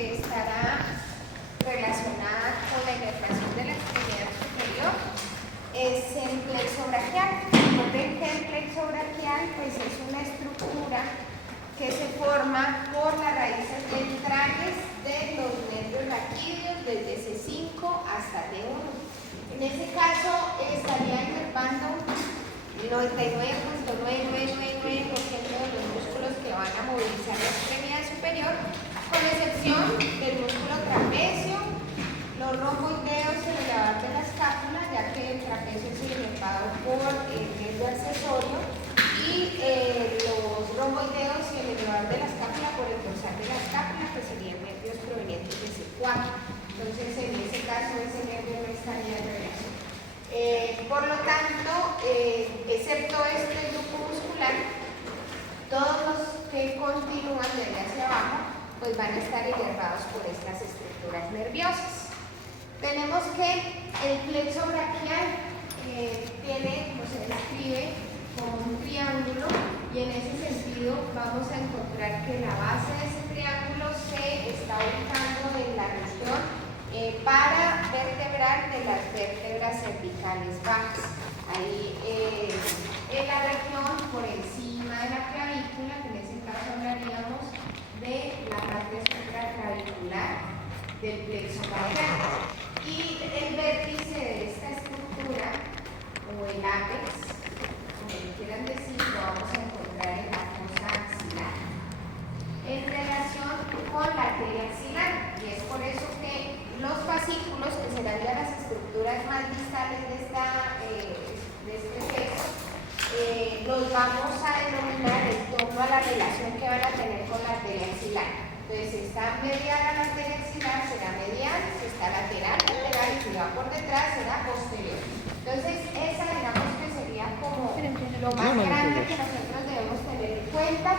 estará relacionada con la inervación de la extremidad superior es el plexo braquial. Recuerden que el plexo braquial pues, es una estructura que se forma por las raíces ventrales de los nervios raquídeos desde C5 hasta T1. En ese caso estaría inervando el 99.9999% de los músculos que van a movilizar la extremidad superior, con excepción del músculo trapecio, los romboideos y el elevador de la escápula, ya que el trapecio es inervado por el nervio accesorio y los romboideos y el elevador de la escápula por el dorsal de la escápula, que serían nervios provenientes de C4. Entonces, en ese caso, ese nervio no estaría en relación. Por lo tanto, excepto este grupo muscular, todos los que continúan desde hacia abajo pues van a estar inervados por estas estructuras nerviosas. Tenemos que el plexo braquial tiene, como se describe, como un triángulo, y en ese sentido vamos a encontrar que la base de ese triángulo se está ubicando en la región paravertebral de las vértebras cervicales bajas. Ahí en la región por encima de la clavícula, que en ese caso hablaríamos de la parte supraclavicular del plexo braquial. Y el vértice de esta estructura, o el ápex, como le quieran decir, lo vamos a encontrar en la fosa axilar, en relación con la arteria axilar, y es por eso que los fascículos, que serán ya las estructuras más distales de este sexo, los vamos a denominar en torno a la relación que van a tener con la arteria axilar. Entonces, si está medial a la arteria axilar, será medial; si está lateral, lateral; y si va por detrás, será posterior. Entonces, esa digamos que sería como lo más grande que nosotros debemos tener en cuenta.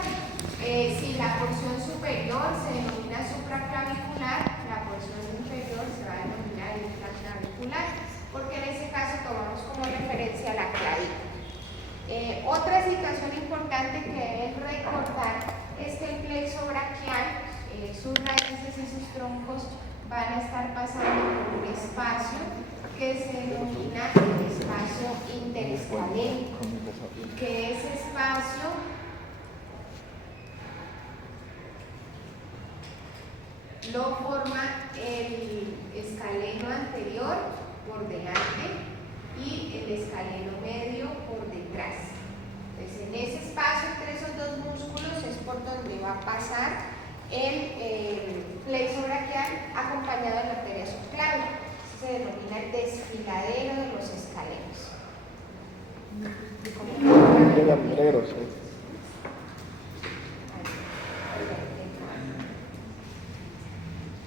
Si la porción superior se denomina supraclavicular, la porción inferior se va a denominar infraclavicular, porque en ese caso tomamos como referencia la clavícula. Otra situación importante que deben recordar es que el plexo braquial, sus raíces y sus troncos van a estar pasando por un espacio que se denomina el espacio interescalénico, que ese espacio lo forma el escaleno anterior por delante y el escaleno medio por detrás. Entonces, en ese espacio entre esos dos músculos es por donde va a pasar el plexo braquial acompañado de la arteria subclavia. Se denomina el desfiladero de los escalenos.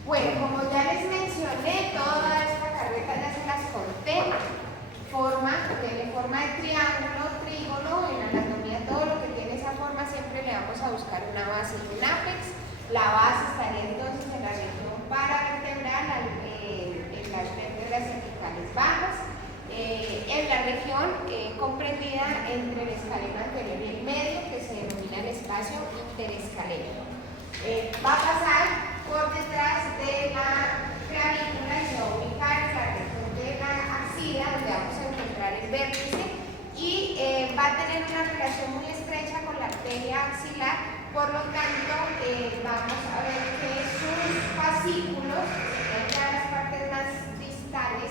Bueno, como ya les mencioné, toda esta carreta ya se las conté. Tiene forma de triángulo, trígono. En la anatomía todo lo que tiene esa forma siempre le vamos a buscar una base y un ápex. La base estaría entonces en la región paravertebral, en las vértebras cervicales bajas, en la región comprendida entre el escaleno anterior y el medio, que se denomina el espacio interescalénico. Va a pasar por detrás de la clavícula y se va a ubicar en la región de la axila, donde vamos a encontrar el vértice, y va a tener una relación muy estrecha con la arteria axilar. Por lo tanto, vamos a ver que sus fascículos, que serían ya las partes más distales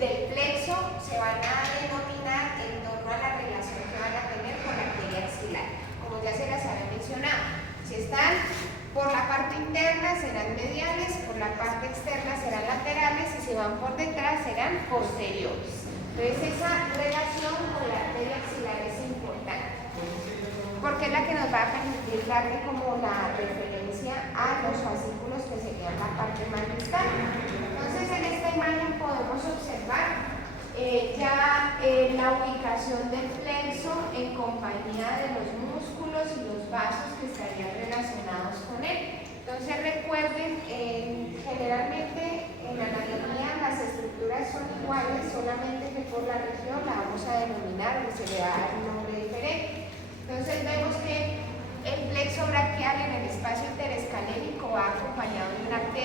del plexo, se van a denominar en torno a la relación que van a tener con la arteria axilar, como ya se las había mencionado. Si están por la parte interna serán mediales, por la parte externa serán laterales, y si van por detrás serán posteriores. Entonces, esa relación con la arteria axilar es importante, porque es la que nos va a permitir darle como la referencia a los fascículos, que serían la parte más distal. Entonces, en esta imagen podemos observar ya la ubicación del plexo en compañía de los músculos y los vasos que estarían relacionados con él. Entonces, recuerden, generalmente en la anatomía las estructuras son iguales, solamente que por la región la vamos a denominar, o se le va a dar un nombre diferente. Entonces, vemos que el plexo braquial en el espacio interescalénico va acompañado de una arteria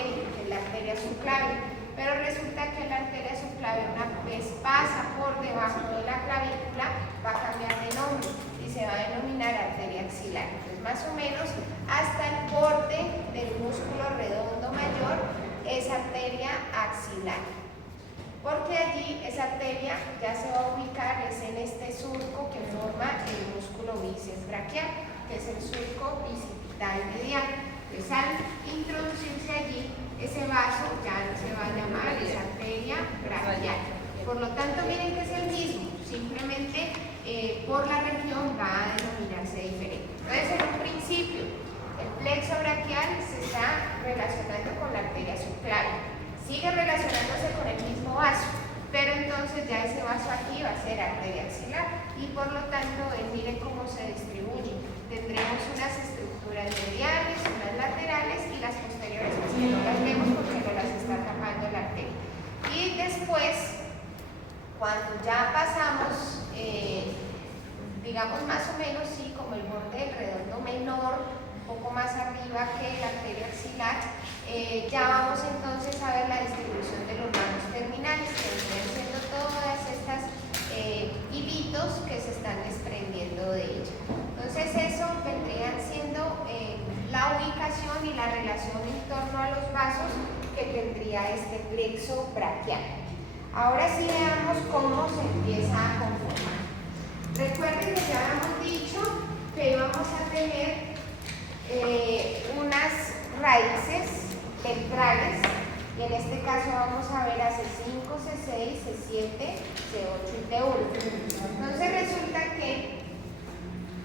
subclavia, pero resulta que la arteria subclavia, una vez pasa por debajo de la clavícula, va a cambiar de nombre y se va a denominar arteria axilar. Entonces, más o menos hasta el borde del músculo redondo mayor es arteria axilar, porque allí esa arteria ya se va a ubicar es en este surco que forma el músculo bíceps braquial, que es el surco bicipital medial. Entonces, al introducirse allí, ese vaso ya no se va a llamar esa arteria braquial. Por lo tanto, miren que es el mismo, simplemente por la región va a denominarse diferente. Entonces, en un principio, el plexo braquial se está relacionando con la arteria subclavia. Sigue relacionándose con el mismo vaso, pero entonces ya ese vaso aquí va a ser arteria axilar y por lo tanto, miren cómo se distribuye. Tendremos unas estructuras mediales, unas laterales y las posteriores, pues que no las vemos porque no las está tapando la arteria. Y después, cuando ya pasamos, digamos más o menos, sí, como el borde del redondo menor, un poco más arriba que la arteria axilar, ya vamos entonces a ver la distribución de los ramos terminales, que vendrían siendo todas estas hilitos que se están desprendiendo de ella. Entonces eso vendrían siendo la ubicación y la relación en torno a los vasos que tendría este plexo braquial. Ahora sí veamos cómo se empieza a conformar. Recuerden que ya habíamos dicho que íbamos a tener unas raíces ventrales, y en este caso vamos a ver a C5, C6, C7, C8 y T1. Entonces resulta que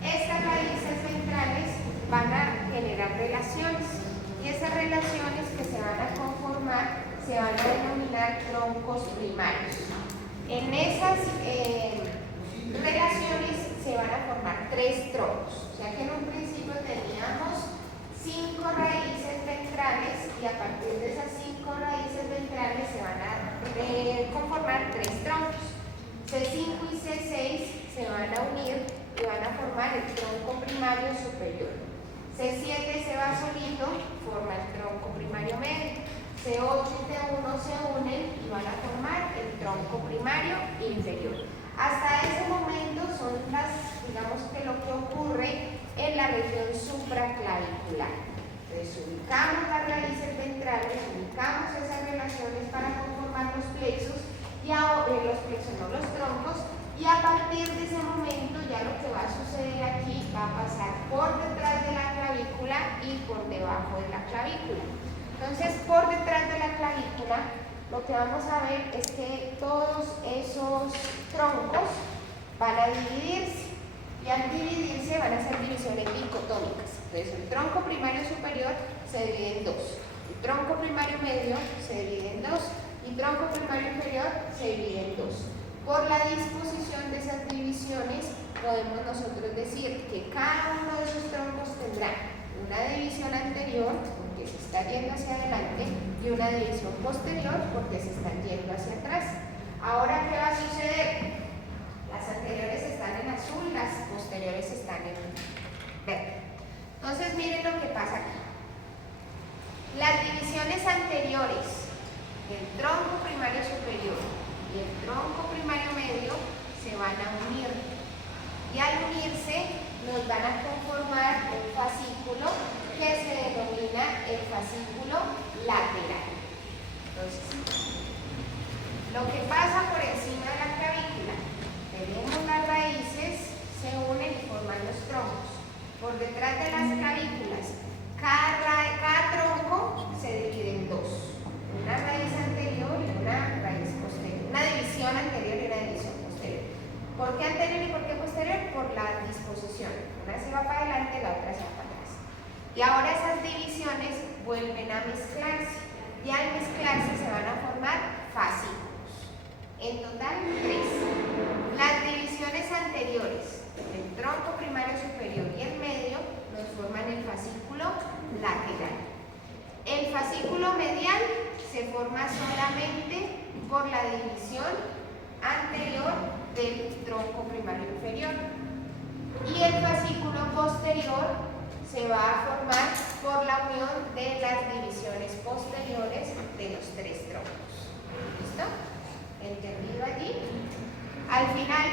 estas raíces ventrales van a generar relaciones, y esas relaciones que se van a conformar se van a denominar troncos primarios. En esas relaciones se van a formar 3 troncos, o sea que en un principio teníamos 5 raíces ventrales y a partir de esas 5 raíces ventrales se van a conformar 3 troncos. C5 y C6 se van a unir y van a formar el tronco primario superior. C7 se va solito, forma el tronco primario medio. C8 y T1 se unen y van a formar el tronco primario inferior. Hasta ese momento son digamos que lo que ocurre en la región supraclavicular. Entonces ubicamos las raíces ventrales, ubicamos esas relaciones para conformar los plexos, y ahora los plexos, no los troncos, y a partir de ese momento ya lo que va a suceder aquí va a pasar por detrás de la clavícula y por debajo de la clavícula. Entonces, por detrás de la clavícula, lo que vamos a ver es que todos esos troncos van a dividirse, y al dividirse van a ser divisiones dicotómicas. Entonces, el tronco primario superior se divide en 2, el tronco primario medio se divide en 2 y el tronco primario inferior se divide en 2. Por la disposición de esas divisiones, podemos nosotros decir que cada uno de esos troncos tendrá una división anterior, porque se está yendo hacia adelante, y una división posterior, porque se están yendo hacia atrás. Ahora, ¿qué va a suceder? Las anteriores están en azul, las posteriores están en verde. Entonces, miren lo que pasa aquí. Las divisiones anteriores del tronco primario superior y el tronco primario medio se van a unir, y al unirse nos van a conformar un fascículo que se denomina el fascículo lateral. Entonces, lo que pasa por encima de la clavícula, tenemos las raíces, se unen y forman los troncos. Por detrás de las clavículas, cada tronco se divide en 2, una raíz anterior y una raíz posterior, una división anterior y una división posterior. ¿Por qué anterior y por qué posterior? Por la disposición. Una se va para adelante, la otra se va para atrás. Y ahora esas divisiones vuelven a mezclarse, y al mezclarse se van a formar fascículos. En total, 3. Las divisiones anteriores, el tronco primario superior y el medio, nos forman el fascículo lateral. El fascículo medial se forma solamente por la división anterior del tronco primario inferior, y el fascículo posterior se va a formar por la unión de las divisiones posteriores de los 3 troncos. ¿Listo? ¿Entendido allí? Al final,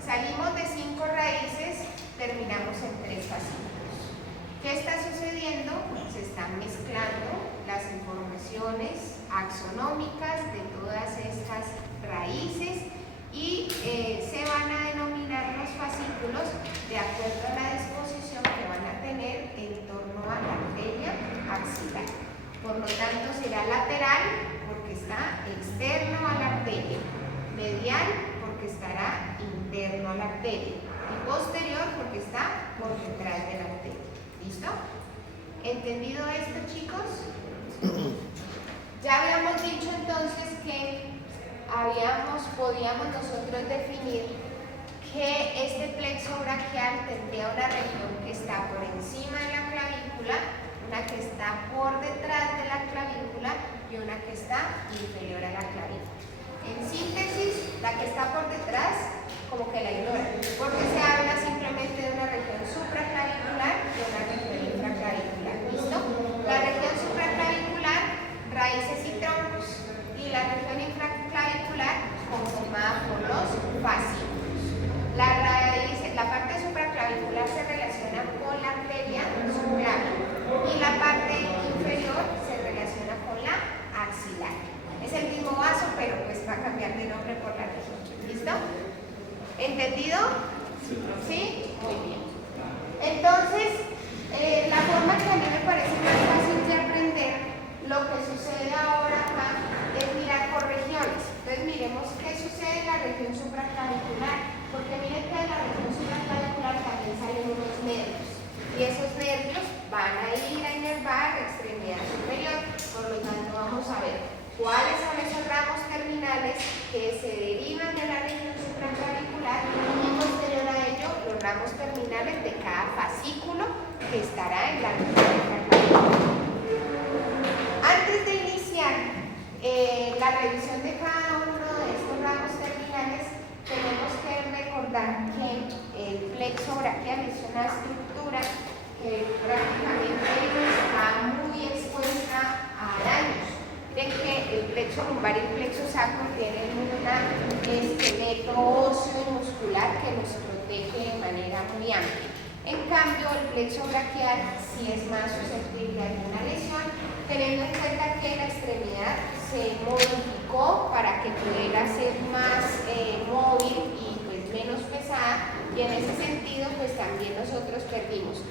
salimos de 5 raíces, terminamos en 3 fascículos. ¿Qué está sucediendo? Se están mezclando las informaciones axonómicas de todas estas raíces y se van a denominar los fascículos de acuerdo a la disposición que van a tener en torno a la arteria axilar. Por lo tanto, será lateral porque está externo a la arteria, medial porque estará interno a la arteria y posterior porque está por detrás de la arteria. ¿Listo? ¿Entendido esto, chicos? Ya habíamos dicho entonces que podíamos nosotros definir que este plexo braquial tendría una región que está por encima de la clavícula, una que está por detrás de la clavícula y una que está inferior a la clavícula. En síntesis, la que está por detrás como que la ignora, porque se habla simplemente de una región supraclavicular y una región infraclavicular. ¿Listo? La región supraclavicular, raíces y troncos, y la región infraclavicular conformada por los fascículos. La parte supraclavicular se relaciona con la arteria subclavia y la parte inferior se relaciona con la axilar. Es el mismo vaso, pero pues va a cambiar de nombre por la región. ¿Listo? ¿Entendido? ¿Sí? Muy bien. Entonces, la forma que a mí me parece más fácil de aprender lo que sucede ahora acá es mirar por regiones. Entonces, miremos qué sucede en la región supraclavicular, porque miren que en la región supraclavicular también salen unos nervios, y esos nervios van a ir a inervar la extremidad superior. Por lo tanto, vamos a ver cuáles son esos ramos terminales que se derivan de la región supraclavicular y posterior a ello los ramos terminales de cada fascículo que estará en la región supraclavicular. Antes de iniciar la revisión de cada uno de estos ramos terminales, tenemos que recordar que el plexo braquial es una estructura que prácticamente está muy expuesta a daños. Miren que el plexo lumbar y el plexo sacro tienen un esqueleto óseo y muscular que nos protege de manera muy amplia. En cambio, el plexo braquial sí es más susceptible a alguna lesión, teniendo en cuenta que la extremidad se modificó para que pudiera ser más móvil y pues menos pesada, y en ese sentido pues también nosotros perdimos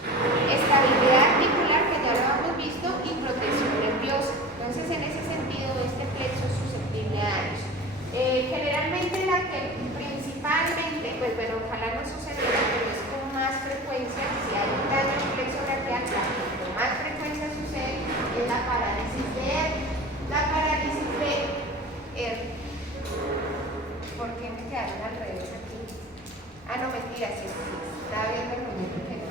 estabilidad articular, que ya lo hemos visto, y protección nerviosa. Entonces, en ese sentido, este plexo es susceptible a daños. Generalmente la que principalmente, pues bueno, ojalá no sucediera, pero es con más frecuencia, si hay un daño en el plexo braquial, la que con más frecuencia sucede es la parálisis de R. La parálisis de R. ¿Por qué me quedaron al revés aquí? Ah, no, mentira, sí, estaba viendo el muñeco que no.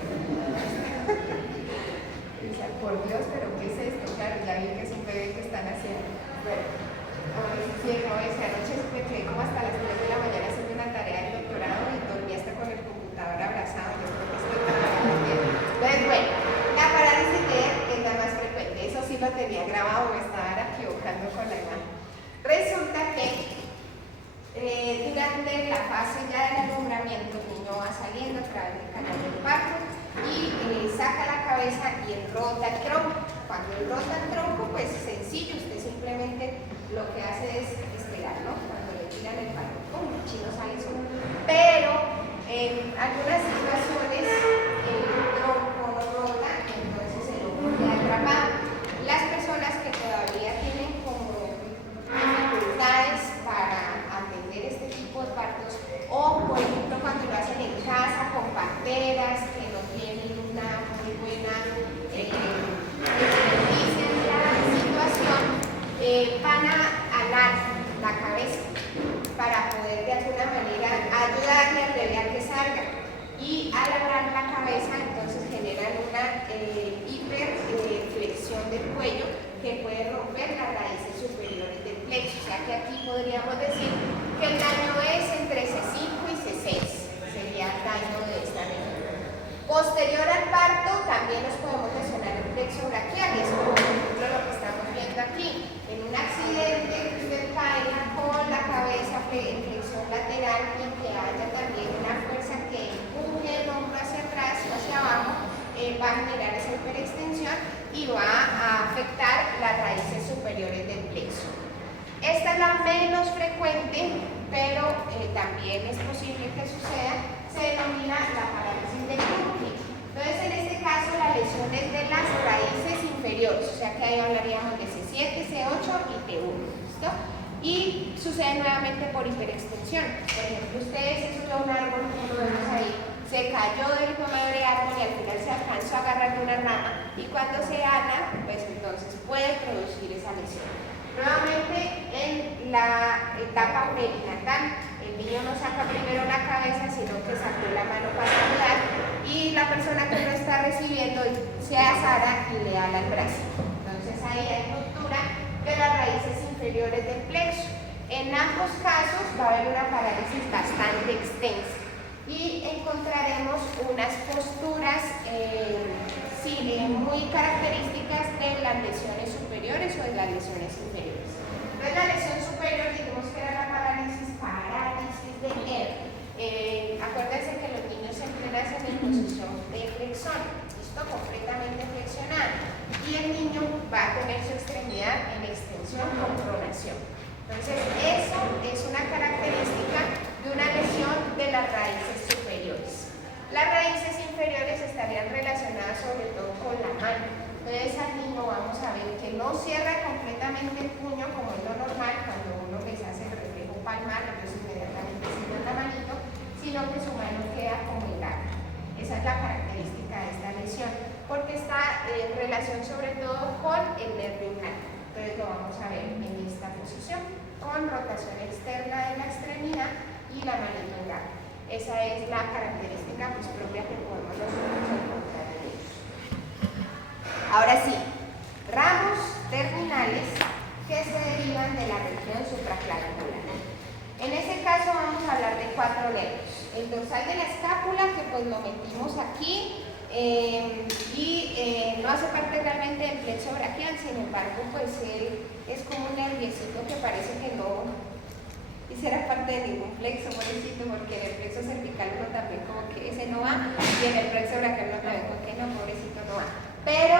Dice, por Dios, pero ¿qué es esto? Claro, ya vi que es un bebé que están haciendo. Bueno, anoche me quedé como hasta las 3 de la mañana haciendo una tarea del doctorado y dormí hasta con el computador abrazado. Yo creo que estoy trabajando. Entonces, bueno, la parálisis de R es la más frecuente. Eso sí lo tenía grabado, me estaba equivocando con la imagen. Resulta que durante la fase ya del alumbramiento, el niño va saliendo a través del canal del parto y saca la cabeza y enrota el tronco. Cuando enrota el tronco, pues sencillo, usted simplemente lo que hace es esperar, ¿no? Cuando le tiran el palo, ¡pum!, el chino sale solo. Pero en algunas situaciones el tronco no rota, entonces el ojo queda atrapado. Las personas que todavía tienen como dificultades para atender este tipo de partos, o por ejemplo cuando lo hacen en casa con parteras que no tienen una muy buena experticia en la situación, van a alar la cabeza para poder de alguna manera ayudarle al bebé a que salga, y al alar la cabeza entonces generan una hiperflexión del cuello que puede romper las raíces superiores del plexo. O sea que aquí podríamos decir que el daño es entre C5 y C6, sería el daño de esta región. Posterior al parto también nos podemos lesionar el plexo braquial, y es como por ejemplo lo que estamos viendo aquí. En afectar las raíces superiores del plexo. Esta es la menos frecuente, pero también es posible que suceda. Se denomina la parálisis del glúteo. Entonces, en este caso, la lesión es de las raíces inferiores, o sea que ahí hablaríamos de C7, C8 y T1. ¿Listo? Y sucede nuevamente por hiperextensión. Por ejemplo, ustedes, eso es un árbol, como lo vemos ahí, se cayó del comedor de árbol y al final se alcanzó a agarrar de una rama, y cuando se ala, pues entonces puede producir esa lesión. Nuevamente, en la etapa perinatal, el niño no saca primero la cabeza, sino que sacó la mano para saludar, y la persona que lo está recibiendo se azara y le ala el brazo. Entonces ahí hay ruptura de las raíces inferiores del plexo. En ambos casos va a haber una parálisis bastante extensa y encontraremos unas posturas muy características de las lesiones superiores o de las lesiones inferiores. Entonces, la lesión superior, dijimos que era la parálisis de ER. Acuérdense que los niños siempre nacen en posición de flexión, ¿listo? Completamente flexionado. Y el niño va a tener su extremidad en extensión con pronación. Entonces, eso es una característica de una lesión de las raíces superiores. Las raíces inferiores estarían relacionadas sobre todo con la mano. Entonces al niño vamos a ver que no cierra completamente el puño como es lo normal cuando uno les hace el reflejo palmar, entonces inmediatamente cierra la manito, sino que su mano queda como helada. Esa es la característica de esta lesión, porque está en relación sobre todo con el nervio hiato. Entonces lo vamos a ver en esta posición, con rotación externa de la extremidad y la manito helada. Esa es la característica pues, propia que podemos nosotros encontrar en ellos. Ahora sí, ramos terminales que se derivan de la región supraclavicular. En ese caso vamos a hablar de 4 nervios. El dorsal de la escápula, que pues lo metimos aquí, no hace parte realmente del plexo braquial, sin embargo pues él es como un nerviecito que parece que no hiciera parte de ningún plexo, pobrecito, porque en el plexo cervical uno también como que ese no va, y en el plexo braquial uno también como que no, pobrecito, no va. Pero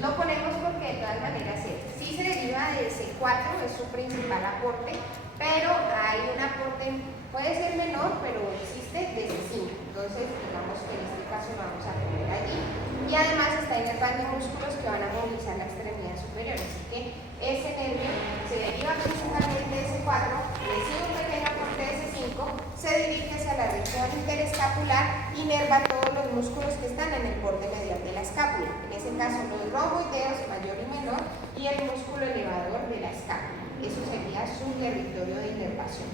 lo ponemos porque de todas maneras sí se deriva de C4, es su principal aporte, pero hay un aporte, puede ser menor, pero existe de C5. Entonces, digamos que en este caso lo vamos a poner allí. Y además está inervando músculos que van a movilizar la extremidad superior. Así que ese nervio se deriva principalmente de C4, recibe un pequeño aporte de C5, se dirige hacia la región interescapular, inerva todos los músculos que están en el borde medial de la escápula. En ese caso, los romboideos, mayor y menor, y el músculo elevador de la escápula. Eso sería su territorio de inervación.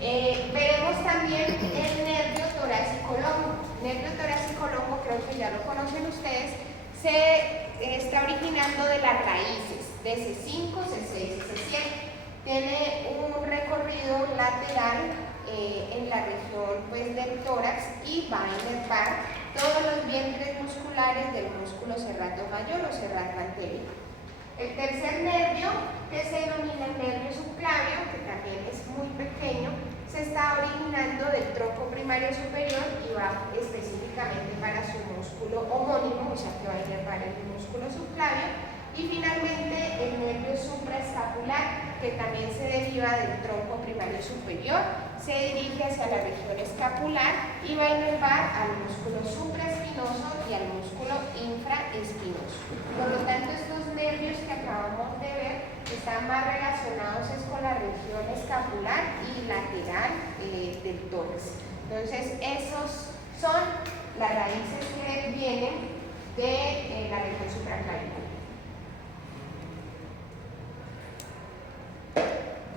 Veremos también el nervio torácico longo. Nervio torácico longo, creo que ya lo conocen ustedes, se está originando de las raíces de C5, C6 y C7. Tiene un recorrido lateral en la región pues, del tórax y va a inervar todos los vientres musculares del músculo serrato mayor o serrato anterior. El tercer nervio, que se denomina el nervio subclavio, que también es muy pequeño, se está originando del tronco primario superior y va específicamente para su músculo homónimo, o sea que va a inervar el músculo subclavio. Y finalmente el nervio supraescapular, que también se deriva del tronco primario superior, se dirige hacia la región escapular y va a inervar al músculo supraespinoso y al músculo infraespinoso. Por lo tanto, estos nervios que acabamos de ver están más relacionados con la región escapular y lateral del tórax. Entonces, esos son las raíces que vienen de la región supraclavicular.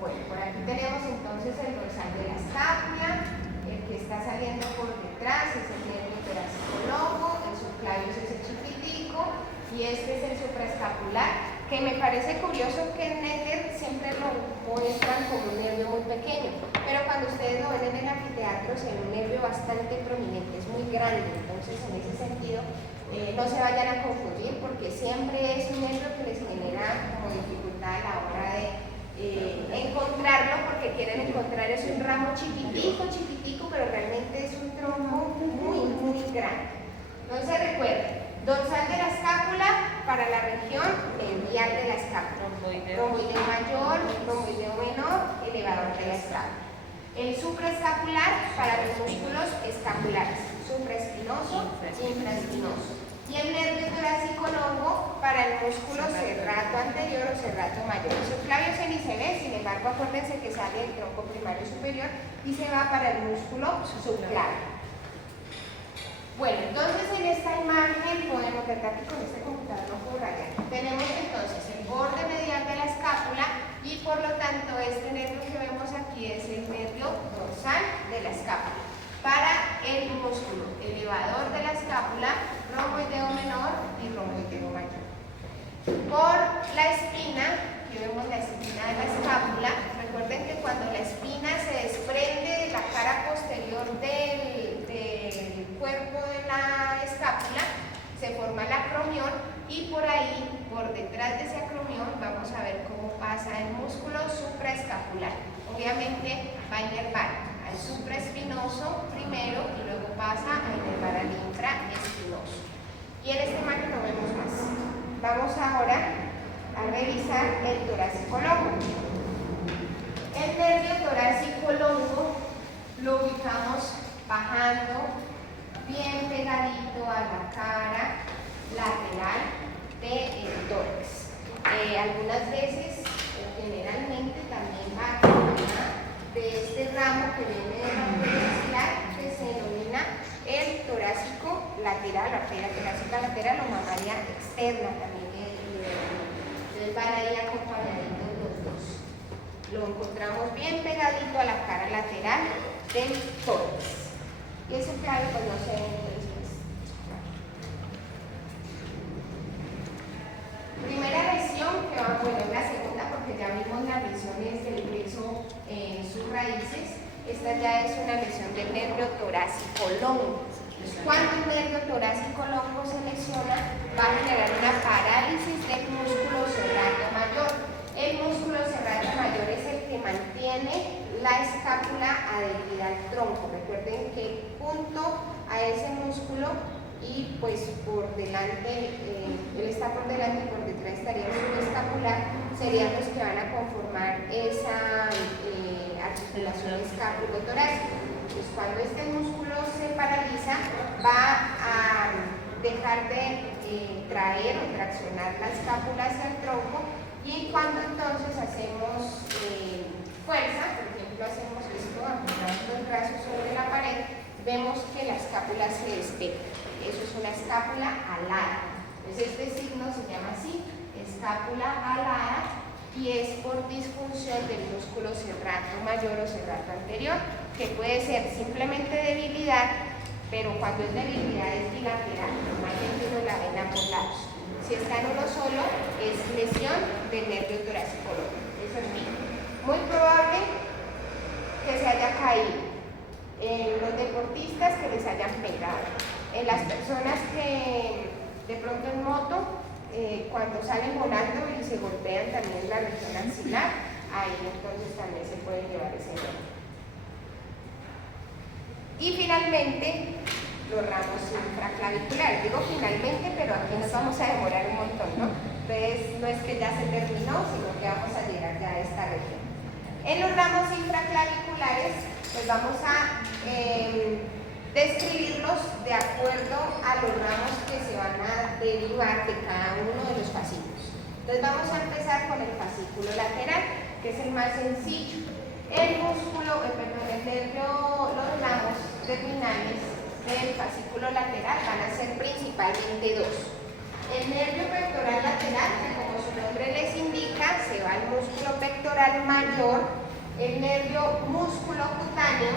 Bueno, por aquí tenemos entonces el dorsal de la escápula, el que está saliendo por detrás es el nervio torácico longo, el subclavio es ese chiquitico y este es el supraescapular, que me parece curioso que en Necker siempre lo muestran como un nervio muy pequeño, pero cuando ustedes lo ven en el anfiteatro se ve un nervio bastante prominente, es muy grande, entonces en ese sentido no se vayan a confundir porque siempre es un nervio que les genera como dificultad a la hora de encontrarlo, porque quieren encontrar es un ramo chiquitico, pero realmente es un tronco muy grande. Entonces recuerden, dorsal de la escápula para la región medial de la escápula. Romboideo mayor, romboideo menor, elevador de la escápula. El supraescapular para los músculos escapulares, supraespinoso, infraespinoso. Y el nervio torácico longo para el músculo serrato anterior o serrato mayor. El subclavio se ni se ve, sin embargo acuérdense que sale del tronco primario superior y se va para el músculo subclavio. Bueno, entonces en esta imagen podemos ver que con este computador no puedo rayar. Tenemos entonces el borde medial de la escápula y por lo tanto este nervio que vemos aquí es el nervio dorsal de la escápula. Para el músculo elevador de la escápula, romboideo menor y romboideo mayor. Por la espina, aquí vemos la espina de la escápula. Recuerden que cuando la espina se desprende de la cara posterior del cuerpo de la escápula, se forma el acromión y por ahí, por detrás de ese acromión, vamos a ver cómo pasa el músculo supraescapular. Obviamente va a inervar al supraespinoso primero y luego pasa a inervar al infraespinoso. Y en esta imagen lo vemos más. Vamos ahora a revisar el torácico longo. El nervio torácico longo lo ubicamos bajando bien pegadito a la cara lateral del tórax. Algunas veces, o generalmente, también va acompañada de este ramo que viene de la axilar, que se denomina el torácico lateral, arteria torácica lateral o mamaria externa también. Entonces van ahí acompañaditos los dos. Lo encontramos bien pegadito a la cara lateral del tórax. Y eso clave pues no se ve entonces. Primera lesión que va, bueno, es la segunda porque ya vimos las lesiones del hueso en sus raíces. Esta ya es una lesión del nervio torácico longo. Cuando el nervio torácico longo se lesiona, va a generar una parálisis del músculo serrato mayor. El músculo serrato mayor es el que mantiene la escápula adherida al tronco. Recuerden que junto a ese músculo y pues por delante, él está por delante y por detrás estaría el subescapular, serían los que van a conformar esa articulación escápulo-torácica. Pues cuando este músculo se paraliza, va a dejar de traer o traccionar la escápula hacia el tronco y cuando entonces hacemos fuerza, por ejemplo hacemos esto, apoyando el brazo sobre la pared, vemos que la escápula se despega. Eso es una escápula alada. Entonces este signo se llama así, escápula alada, y es por disfunción del músculo serrato mayor o serrato anterior, que puede ser simplemente debilidad, pero cuando es debilidad es bilateral, normalmente uno la ven a ambos lados. Si está en uno solo, es lesión del nervio torácico longo. Eso es muy probable que se haya caído. En los deportistas que les hayan pegado. En las personas que de pronto en moto, cuando salen volando y se golpean también la región axilar, ahí entonces también se puede llevar ese nervio. Y finalmente, los ramos infraclaviculares. Digo finalmente, pero aquí nos vamos a demorar un montón, ¿no? Entonces, no es que ya se terminó, sino que vamos a llegar ya a esta región. En los ramos infraclaviculares, pues vamos a describirlos de acuerdo a los ramos que se van a derivar de cada uno de los fascículos. Entonces vamos a empezar con el fascículo lateral, que es el más sencillo. El músculo, el nervio, los ramos terminales del fascículo lateral van a ser principalmente dos. El nervio pectoral lateral, que como su nombre les indica, se va al músculo pectoral mayor. El nervio músculo cutáneo,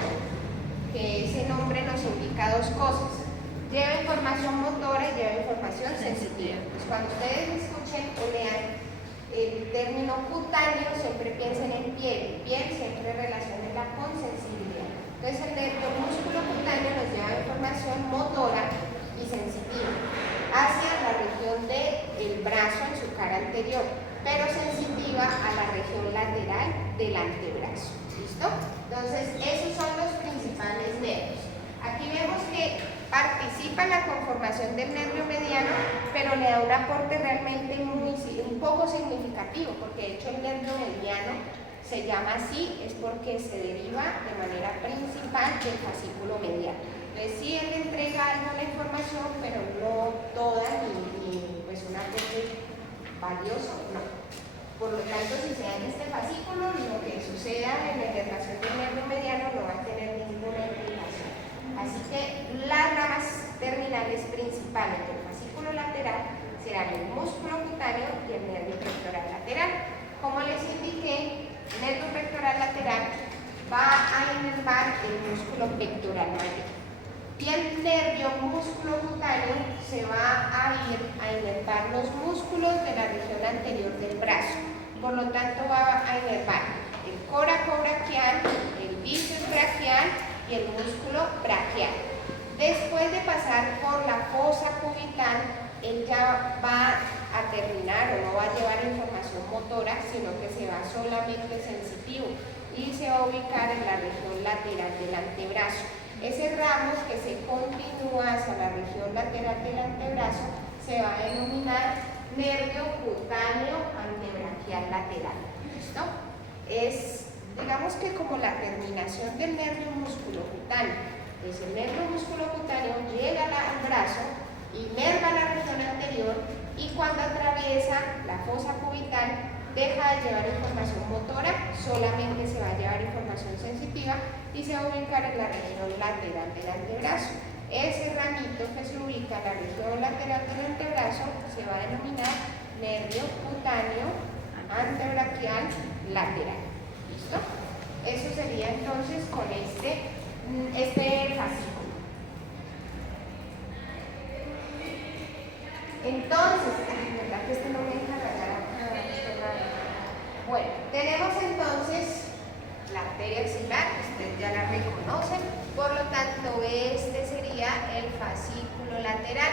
que ese nombre nos indica dos cosas. Lleva información motora y lleva información sensitiva. Pues cuando ustedes escuchen o lean el término cutáneo, siempre piensen en piel. Piel siempre relacionenla con sensibilidad. Entonces el nervio músculo cutáneo nos lleva información motora y sensitiva hacia la región del brazo en su cara anterior, pero sensitiva a la región lateral del antebrazo. ¿Listo? Entonces, esos son los principales nervios. Aquí vemos que participa en la conformación del nervio mediano, pero le da un aporte realmente un poco significativo, porque de hecho el nervio mediano se llama así, es porque se deriva de manera principal del fascículo mediano. Entonces sí, él entrega algo de la información, pero no toda ni pues un aporte valioso, no. Por lo tanto, si se da en este fascículo, lo que suceda en la inervación del nervio mediano no va a tener ninguna implicación. Así que las ramas terminales principales del fascículo lateral serán el músculo cutáneo y el nervio pectoral lateral. Como les indiqué, el nervio pectoral lateral va a inervar el músculo pectoral mayor. Y el nervio músculo cutáneo se va a ir a inervar los músculos de la región anterior del brazo. Por lo tanto, va a inervar el coracobraquial, el bíceps braquial y el músculo braquial. Después de pasar por la fosa cubital, él ya va a terminar o no va a llevar información motora, sino que se va solamente sensitivo y se va a ubicar en la región lateral del antebrazo. Ese ramo que se continúa hacia la región lateral del antebrazo se va a denominar nervio cutáneo antebraquial lateral. ¿Listo? Es, digamos que como la terminación del nervio musculocutáneo. Entonces el nervio musculocutáneo llega al brazo, inerva la región anterior y cuando atraviesa la fosa cubital deja de llevar información motora, solamente se va a llevar información sensitiva y se va a ubicar en la región lateral del antebrazo. Ese ramito que se ubica en la región lateral del antebrazo se va a denominar nervio cutáneo antebraquial lateral. ¿Listo? Eso sería entonces con este fascículo. Entonces, ¿verdad que este no me deja rayar acá? Bueno, tenemos entonces la arteria axilar, ustedes ya la reconocen, por lo tanto este sería el fascículo lateral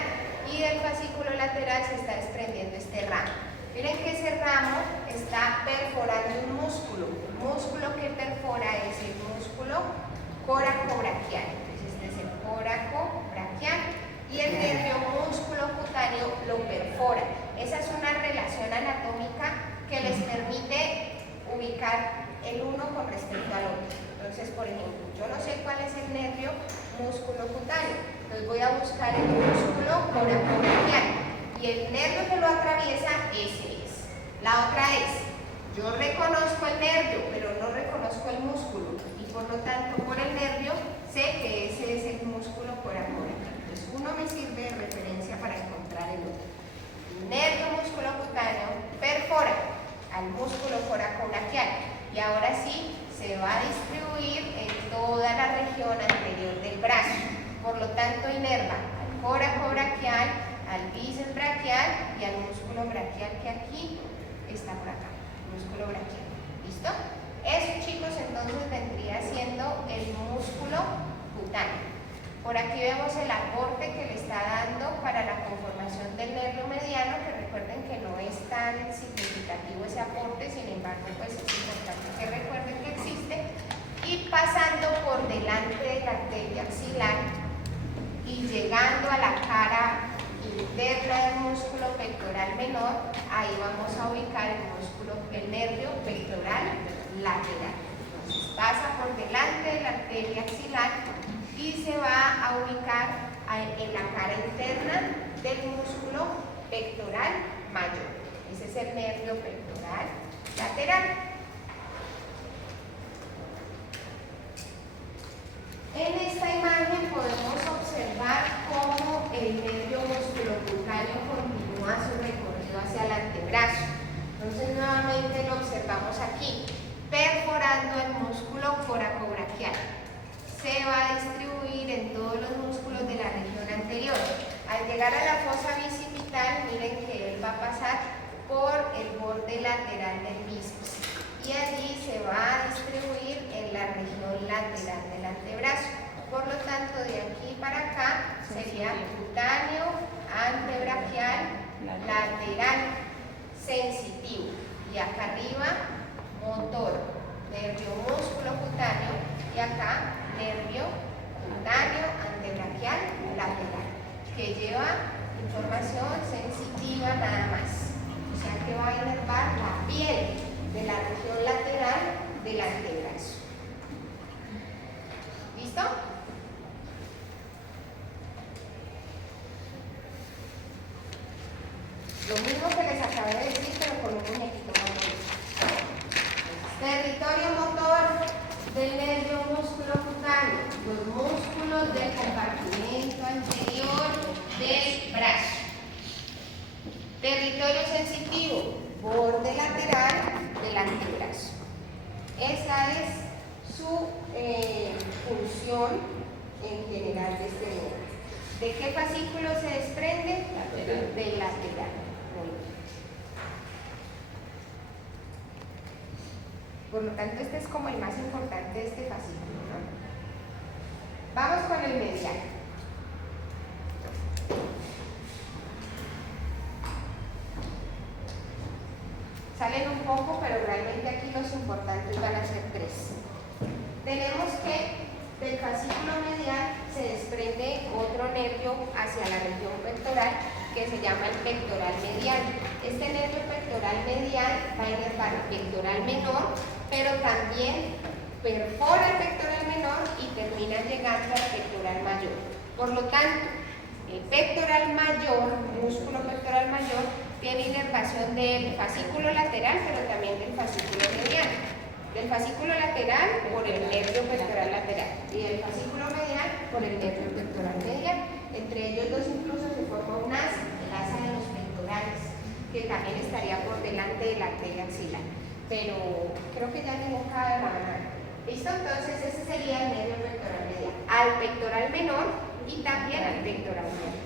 y del fascículo lateral se está desprendiendo este ramo. Miren que ese ramo está perforando un músculo. El músculo que perfora es el músculo coracobraquial. Entonces este es el coracobraquial y el nervio músculo cutáneo lo perfora. Esa es una relación anatómica que les permite ubicar el uno con respecto al otro. Entonces, por ejemplo, yo no sé cuál es el nervio músculo cutáneo, entonces voy a buscar el músculo coracobraquial y el nervio que lo atraviesa, ese es. La otra es, yo reconozco el nervio, pero no reconozco el músculo y por lo tanto por el nervio sé que ese es el músculo coracobraquial. Entonces, uno me sirve de referencia para encontrar el otro. El nervio músculo cutáneo perfora al músculo coracobraquial y ahora sí se va a distribuir en toda la región anterior del brazo. Por lo tanto, inerva al coracobraquial, al bíceps braquial y al músculo braquial que aquí está por acá, músculo braquial. ¿Listo? Eso, chicos, entonces vendría siendo el músculo cutáneo. Por aquí vemos el aporte que le está dando para la conformación del nervio mediano, que recuerden que no es tan significativo ese aporte, sin embargo, pues es importante que recuerden que existe. Y pasando por delante de la arteria axilar y llegando a la cara interna del músculo pectoral menor, ahí vamos a ubicar el nervio pectoral lateral. Entonces pasa por delante de la arteria axilar y se va a ubicar en la cara interna del músculo pectoral mayor. Ese es el nervio pectoral lateral. En esta imagen podemos observar cómo el nervio musculocutáneo continúa su recorrido hacia el antebrazo. Entonces nuevamente lo observamos aquí, perforando el músculo coracobraquial. Se va a distribuir en todos los músculos de la región anterior. Al llegar a la fosa bicipital, miren que él va a pasar por el borde lateral del bíceps y allí se va a distribuir en la región lateral del antebrazo. Por lo tanto, de aquí para acá sería cutáneo, antebraquial, lateral, sensitivo y acá arriba motor, nervio músculo cutáneo y acá nervio cutáneo antebraquial lateral. que lleva información sensitiva nada más. O sea que va a inervar la piel de la región lateral del antebrazo. ¿Listo? Lo mismo que les acabé de decir, pero con un muñequito más bonito. Territorio motor del nervio músculo cutáneo, los músculos del compartimento anterior del brazo. Territorio sensitivo, borde lateral del antebrazo. Esa es su función en general de este nervio. ¿De qué fascículo se desprende? Del lateral. Por lo tanto, este es como el más importante de este fascículo, ¿no? Vamos con el medial. Salen un poco, pero realmente aquí los importantes van a ser tres. Tenemos que del fascículo medial se desprende otro nervio hacia la región pectoral que se llama el pectoral medial. Este nervio pectoral medial va a inervar el pectoral menor, pero también perfora el pectoral menor y termina llegando al pectoral mayor. Por lo tanto, el pectoral mayor, el músculo pectoral mayor, tiene inervación del fascículo lateral, pero también del fascículo medial. Del fascículo lateral por el nervio pectoral lateral y del fascículo medial por el nervio pectoral medial. Entre ellos dos incluso se forma un asa, el asa de los pectorales, que también estaría por delante de la arteria axilar. Pero creo que ya ningún cabe la mano. ¿Listo? Entonces ese sería el nervio pectoral medial. Al pectoral menor y también al pectoral mayor.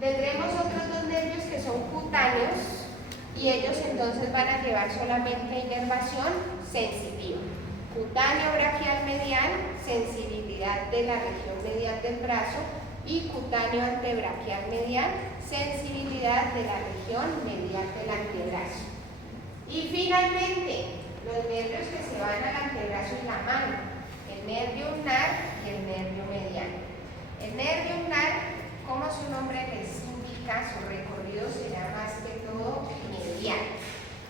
Tendremos otros dos nervios que son cutáneos y ellos entonces van a llevar solamente inervación sensitiva. Cutáneo braquial medial, sensibilidad de la región medial del brazo, y cutáneo antebraquial medial, sensibilidad de la región medial del antebrazo. Y finalmente, los nervios que se van al antebrazo y la mano, el nervio ulnar y el nervio medial. El nervio ulnar, como su nombre les indica, su recorrido será más que todo medial.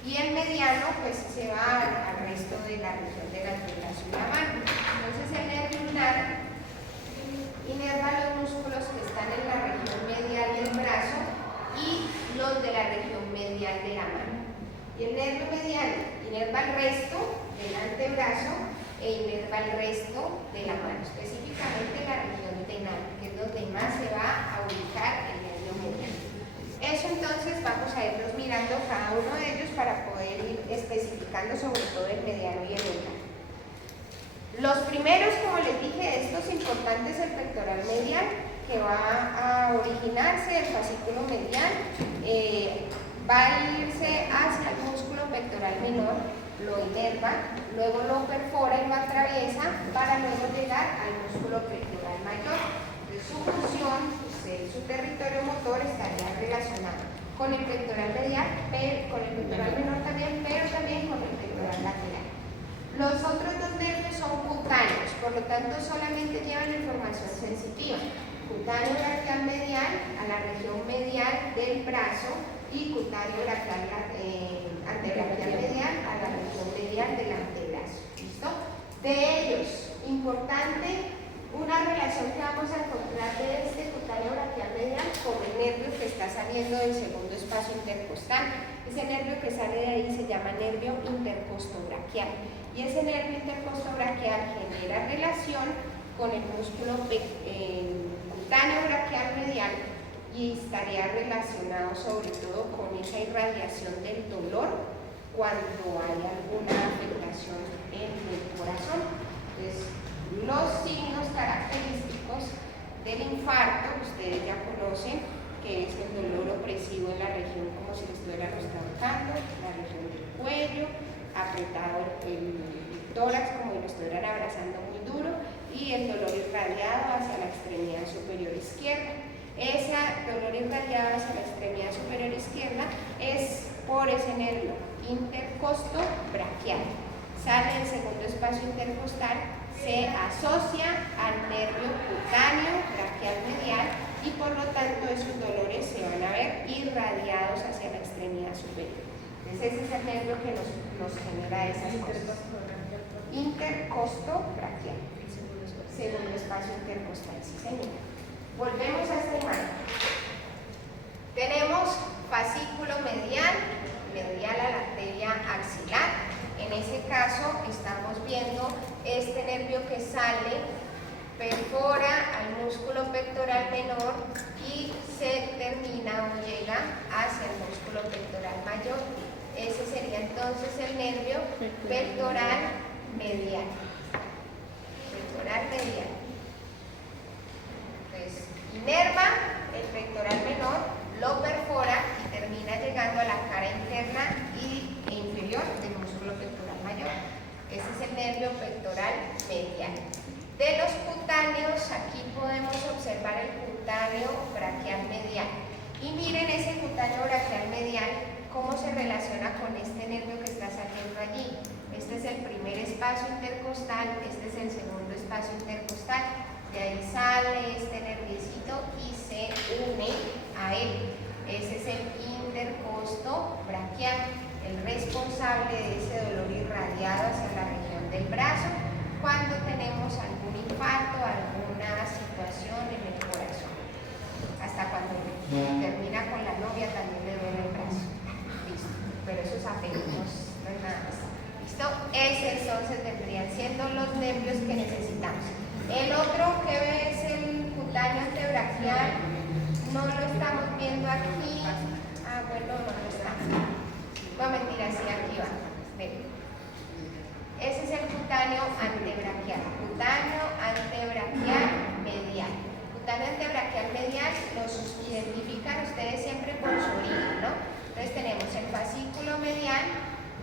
Y el mediano, pues se va al resto de la región del antebrazo y la mano. Entonces, el nervio ulnar inerva los músculos que están en la región medial del brazo y los de la región medial de la mano. Y el nervio mediano inerva el resto del antebrazo e inerva el resto de la mano, específicamente la región tenal, que es donde más se va a ubicar el nervio mediano. Eso entonces vamos a irlos mirando cada uno de ellos para poder ir especificando sobre todo el mediano y el ulnar. Los primeros, como les dije, de estos importantes, el pectoral medial, que va a originarse del fascículo medial, va a irse hacia el músculo pectoral menor, lo inerva, luego lo perfora y lo atraviesa para luego llegar al músculo pectoral mayor. De su función, su territorio motor estaría relacionado con el pectoral medial, con el pectoral menor también, pero también con el pectoral lateral. Los otros dos nervios son cutáneos, por lo tanto solamente llevan información sensitiva. Cutáneo braquial medial a la región medial del brazo y cutáneo braquial antebraquial medial a la región medial del antebrazo. ¿Listo? De ellos, importante, una relación que vamos a encontrar de este cutáneo braquial medial con el nervio que está saliendo del segundo espacio intercostal. Ese nervio que sale de ahí se llama nervio intercostobraquial. Y ese nervio intercostobraquial genera relación con el músculo cutáneo braquial medial y estaría relacionado sobre todo con esa irradiación del dolor cuando hay alguna afectación en el corazón. Entonces, los signos característicos del infarto, ustedes ya conocen, que es el dolor opresivo en la región como si lo estuviéramos trabajando, la región del cuello, apretado el tórax como si lo estuvieran abrazando muy duro, y el dolor irradiado hacia la extremidad superior izquierda. Ese dolor irradiado hacia la extremidad superior izquierda es por ese nervio intercostobraquial. Sale del segundo espacio intercostal, se asocia al nervio cutáneo braquial medial y por lo tanto esos dolores se van a ver irradiados hacia la extremidad superior. Entonces ese es el nervio que nos genera esas cosas. Intercostobraquial. Segundo espacio intercostal, sí señor. Volvemos a esta imagen. Tenemos fascículo medial, medial a la arteria axilar. En ese caso estamos viendo este nervio que sale, perfora al músculo pectoral menor y se termina o llega hacia el músculo pectoral mayor. Ese sería entonces el nervio pectoral medial. Pectoral medial. Entonces, inerva el pectoral menor, lo perfora y termina llegando a la cara interna e inferior del músculo pectoral mayor. Ese es el nervio pectoral medial. De los cutáneos, aquí podemos observar el cutáneo braquial medial. Y miren ese cutáneo braquial medial, cómo se relaciona con este nervio que está saliendo allí. Este es el primer espacio intercostal, este es el segundo espacio intercostal. De ahí sale este nerviecito y se une a él. Ese es el intercosto braquial, el responsable de ese dolor irradiado hacia la región del brazo cuando tenemos algún infarto, alguna situación en el corazón. Hasta cuando termina con la novia también le duele el brazo. Listo, pero esos apenitos no es nada más. ¿Listo? Ese entonces vendrían siendo los nervios que necesitamos. El otro que es el cutáneo antebraquial, no lo estamos viendo aquí. Ah, bueno, no lo está. No, mentira, sí, aquí va. Ven. Ese es el cutáneo antebraquial. Cutáneo antebraquial medial. Cutáneo antebraquial medial los identifican ustedes siempre por su origen, ¿no? Entonces tenemos el fascículo medial,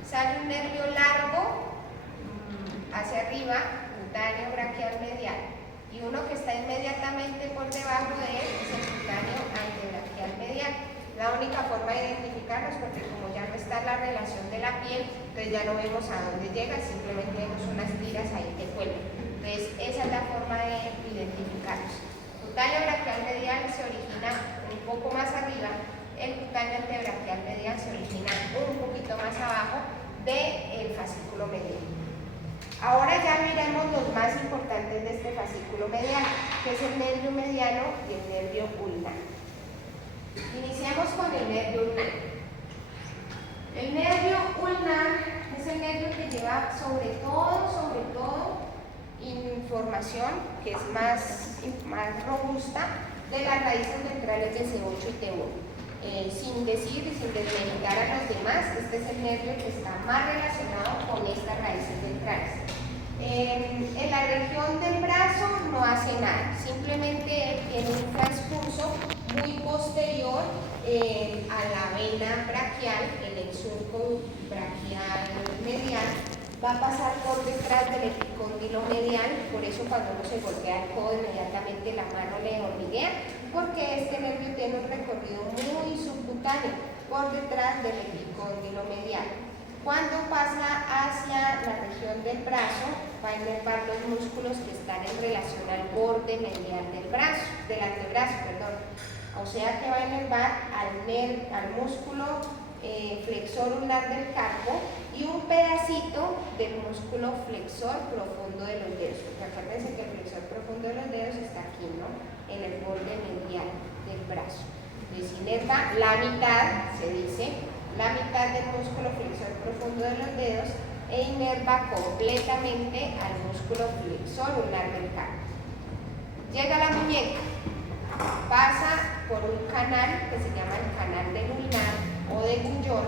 sale un nervio largo hacia arriba, cutáneo braquial medial, y uno que está inmediatamente por debajo de él es el cutáneo antebraquial medial. La única forma de identificarlos, porque como ya no está la relación de la piel, entonces ya no vemos a dónde llega, simplemente vemos unas tiras ahí que cuelgan. Entonces esa es la forma de identificarlos. Cutáneo braquial medial se origina un poco más arriba, el cutáneo antebraquial medial se origina un poquito más abajo del fascículo medial. Ahora ya miremos los más importantes de este fascículo medial, que es el nervio mediano y el nervio ulnar. Iniciamos con el nervio ulnar. El nervio ulnar es el nervio que lleva sobre todo, información que es más robusta de las raíces ventrales de C8 y T1. Sin decir y sin desmeritar a los demás, este es el nervio que está más relacionado con estas raíces ventrales. En la región del brazo no hace nada, simplemente tiene un transcurso muy posterior a la vena braquial, el exurco braquial medial, va a pasar por detrás del epicóndilo medial, por eso cuando uno se golpea el codo inmediatamente la mano le hormiguea, porque este nervio tiene un recorrido muy subcutáneo por detrás del epicóndilo medial. Cuando pasa hacia la región del brazo, va a inervar los músculos que están en relación al borde medial del brazo, del antebrazo, perdón. O sea que va a inervar al músculo flexor ulnar del carpo y un pedacito del músculo flexor profundo de los dedos. Porque acuérdense que el flexor profundo de los dedos está aquí, ¿no? En el borde medial del brazo. Entonces inerva la mitad, se dice, la mitad del músculo flexor profundo de los dedos e inerva completamente al músculo flexor ulnar del carpo. Llega la muñeca, pasa por un canal que se llama el canal del ulnar o de Gullón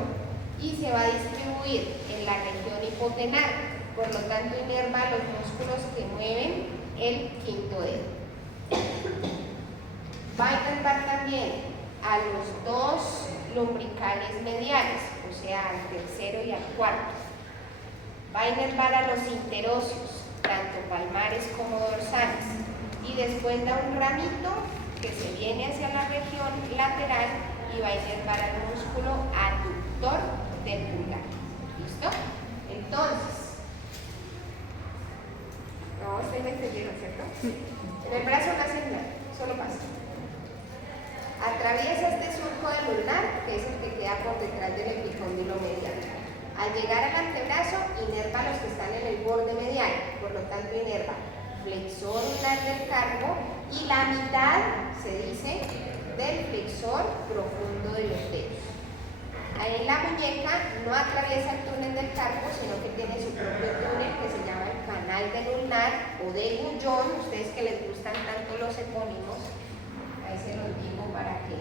y se va a distribuir en la región hipotenar, por lo tanto inerva los músculos que mueven el quinto dedo. Va a inervar también a los dos lumbricales mediales, o sea, al tercero y al cuarto. Va a inervar a los interóseos, tanto palmares como dorsales, y después da un ramito que se viene hacia la región lateral y va a inervar al músculo aductor del pulgar. ¿Listo? Entonces, no, ustedes me entendieron, ¿cierto? En el brazo no hace nada, solo pasa. atraviesa este surco del ulnar, que es el que queda por detrás del epicóndilo medial. Al llegar al antebrazo, inerva los que están en el borde medial, por lo tanto inerva flexor ulnar del carpo y la mitad, se dice, del flexor profundo de los dedos. Ahí en la muñeca no atraviesa el túnel del carpo, sino que tiene su propio túnel que se llama el canal del ulnar o del gullón. Ustedes que les gustan tanto los epónimos, ahí se los digo para que...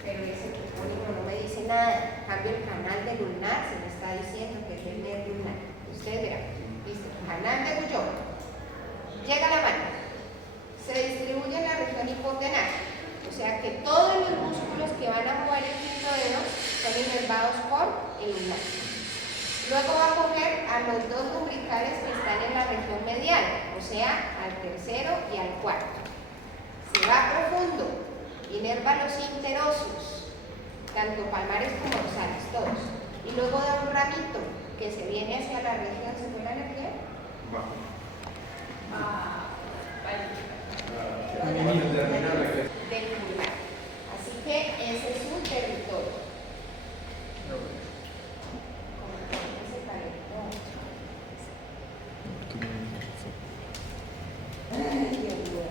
pero ese topónimo no me dice nada. En cambio, el canal del ulnar se me está diciendo que es el nervio ulnar. Ustedes verán, dice canal de gullón. Llega la mano, se distribuye en la región hipotenar, o sea que todos los músculos que van a mover el quinto dedo son inervados por el ulnar. Luego va a coger a los dos lumbricales que están en la región medial, o sea, al tercero y al cuarto. Se va profundo. Inerva los interosos, tanto palmares como dorsales, todos. Y luego da un ramito que se viene hacia la región, ¿se fue la energía? Bajo. Del pulmar. Así que ese es su territorio. Ay, Dios mío.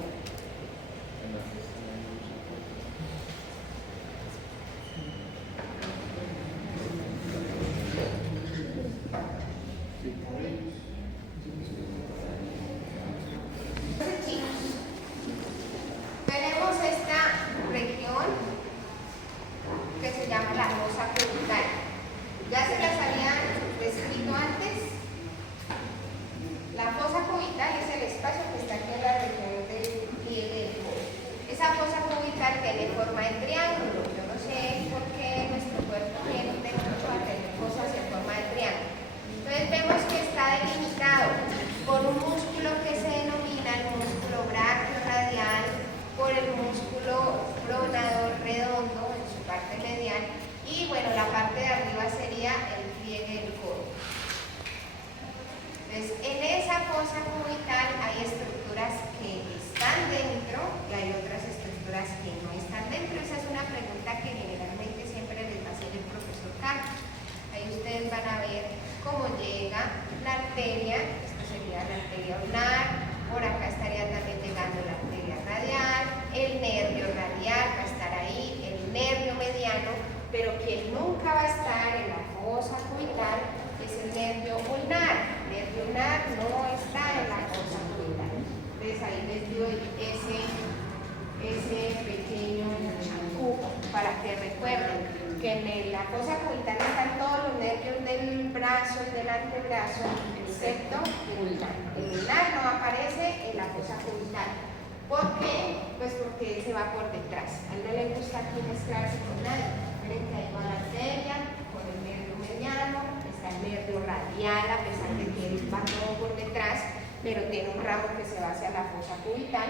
Pero tiene un ramo que se va hacia la fosa cubital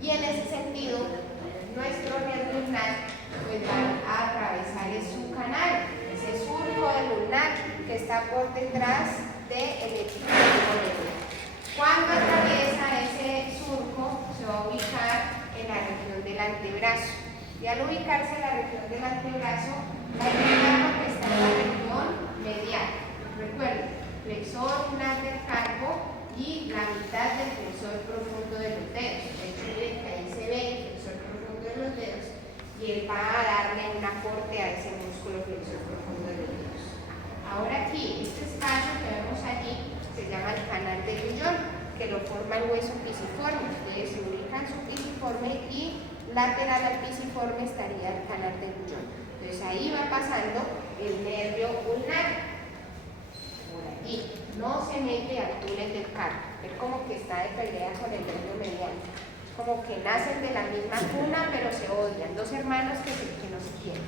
y en ese sentido nuestro nervio ulnar pues va a atravesar su canal, ese surco del ulnar que está por detrás del epicóndilo. Cuando atraviesa ese surco se va a ubicar en la región del antebrazo y al ubicarse en la región del antebrazo la inerva que está en la región medial. Recuerden, flexor ulnar del carpo y la mitad del flexor profundo de los dedos. De hecho, miren que ahí se ve el flexor profundo de los dedos y él va a darle un aporte a ese músculo flexor profundo de los dedos. Ahora aquí, este espacio que vemos allí se llama el canal del gullón, que lo forma el hueso pisiforme. Ustedes se ubican su pisiforme y lateral al pisiforme estaría el canal del gullón. Entonces ahí va pasando el nervio ulnar. Por aquí. No se mete al túnel del carpo, es como que está de pelea con el nervio mediano, como que nacen de la misma cuna pero se odian, dos hermanos que no se quieren.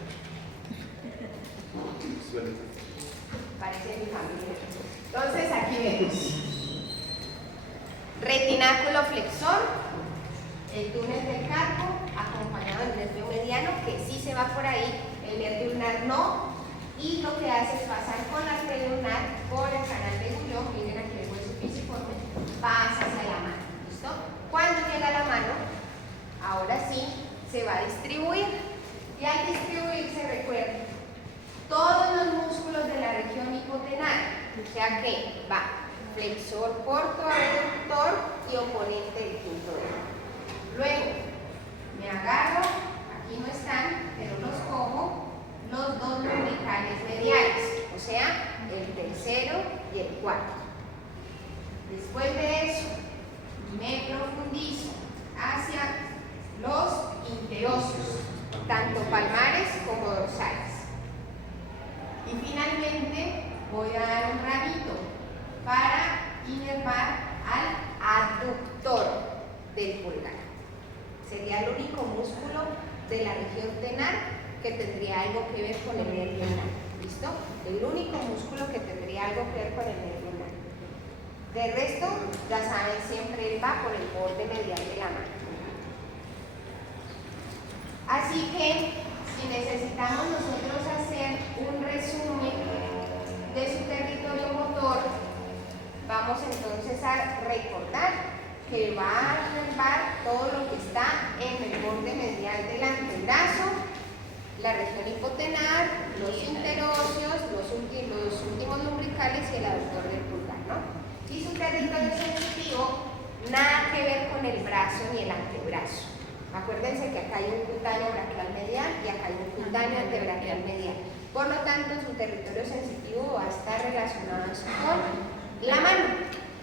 Parece mi familia. Entonces aquí vemos retináculo flexor, el túnel del carpo acompañado del nervio mediano que sí se va por ahí, el nervio ulnar no. Y lo que hace es pasar con la arteria ulnar por el canal del gullón, miren aquí el hueso pisiforme, pasa hacia la mano, ¿listo? Cuando llega a la mano, ahora sí se va a distribuir sea que va flexor corto, abductor y oponente del quinto dedo. Luego, me agarro, aquí no están, pero los cojo, los dos lumbricales mediales, o sea, el tercero y el cuarto. Después de eso, me profundizo hacia los interóseos, tanto palmares como dorsales. Y finalmente voy a dar un ramito para inervar al adductor del pulgar. Sería el único músculo de la región tenar que tendría algo que ver con el nervio ulnar. ¿Listo? El único músculo que tendría algo que ver con el nervio ulnar. De resto, ya saben, siempre él va por el borde medial de la mano. Así que, si necesitamos nosotros hacer un resumen de su territorio motor, vamos entonces a recordar que va a inervar todo lo que está en el borde medial del antebrazo, la región hipotenar, los interóseos, los últimos lumbricales y el adductor del pulgar, ¿no? Y su territorio sensitivo, nada que ver con el brazo ni el antebrazo. Acuérdense que acá hay un cutáneo braquial medial y acá hay un cutáneo antebraquial medial. Por lo tanto, su territorio sensitivo va a estar relacionado con la mano.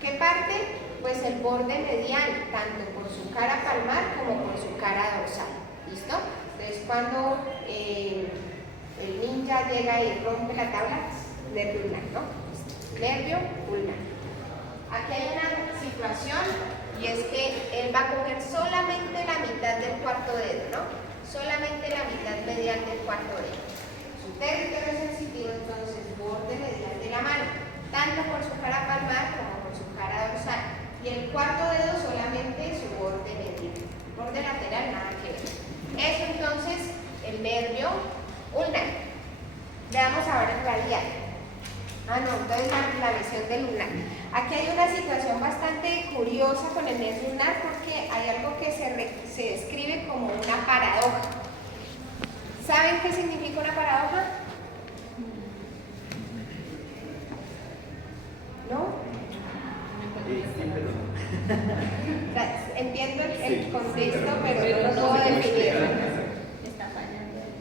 ¿Qué parte? Pues el borde medial, tanto por su cara palmar como por su cara dorsal. ¿Listo? Entonces, cuando el ninja llega y rompe la tabla, nervio ulnar, ¿no? Nervio ulnar. Aquí hay una situación y es que él va a coger solamente la mitad del cuarto dedo, ¿no? Solamente la mitad medial del cuarto dedo. Su territorio sensitivo, entonces, borde medial de la mano, tanto por su cara palmar como por su cara dorsal. Y el cuarto dedo solamente su borde medial. Borde lateral, nada que ver. Eso entonces, el nervio ulnar. Veamos ahora el radial. Ah, no, entonces la lesión del ulnar. Aquí hay una situación bastante curiosa con el nervio ulnar porque hay algo que se describe como una paradoja. ¿Saben qué significa una paradoja? ¿No? Entiendo el contexto, pero no lo puedo definir.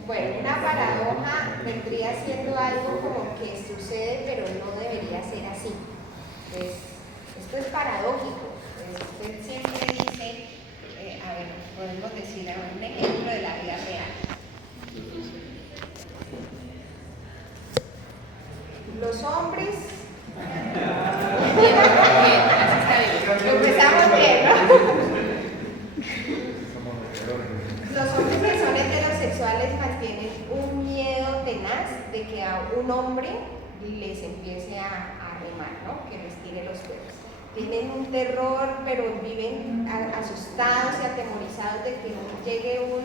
Bueno, una paradoja vendría siendo algo como que sucede, pero no debería ser así. Pues, esto es paradójico. Usted siempre dice, a ver, podemos decir un ejemplo de la vida real. Los hombres. Bien, así está bien. Empezamos bien, ¿no? Los hombres que son heterosexuales mantienen un miedo tenaz de que a un hombre les empiece a remar, ¿no? Que les tire los pelos. Tienen un terror, pero viven asustados y atemorizados de que llegue un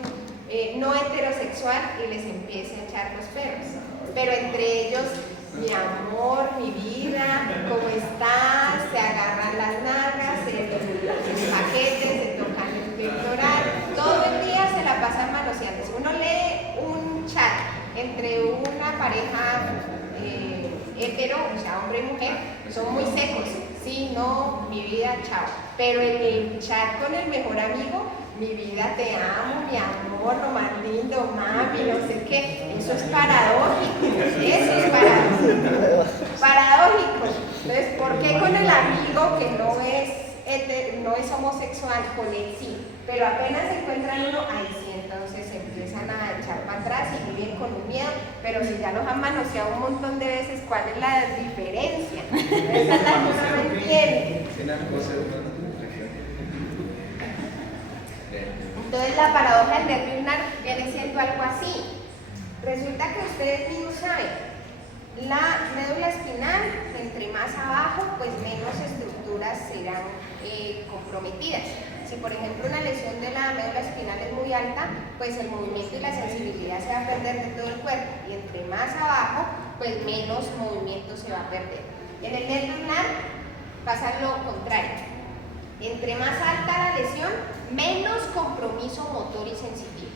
no heterosexual y les empiece a echar los pelos. Pero entre ellos, mi amor, mi vida, ¿cómo estás? Se agarran las nalgas, los paquetes, se tocan el pectoral, todo el día se la pasan manoseando. Si uno lee un chat entre una pareja hetero, o sea, hombre y mujer, son muy secos. Sí, no, mi vida, chao. Pero en el chat con el mejor amigo, mi vida, te amo, mi amor, lo más lindo, mami, no sé qué. Eso es paradójico. Eso es paradójico. Paradójico. Entonces, ¿por qué con el amigo que no es homosexual, con él sí? Pero apenas se encuentran uno, ahí sí, entonces se empiezan a echar para atrás y viven con un miedo. Pero si ya los han manoseado un montón de veces, ¿cuál es la diferencia? Esa es la que uno no entiende. Entonces la paradoja del nervio ulnar viene siendo algo así. Resulta que ustedes mismos saben, la médula espinal, entre más abajo, pues menos estructuras serán comprometidas. Si por ejemplo una lesión de la médula espinal es muy alta, pues el movimiento y la sensibilidad se va a perder de todo el cuerpo. Y entre más abajo, pues menos movimiento se va a perder. En el nervio ulnar pasa lo contrario. Entre más alta la lesión, menos compromiso motor y sensitivo.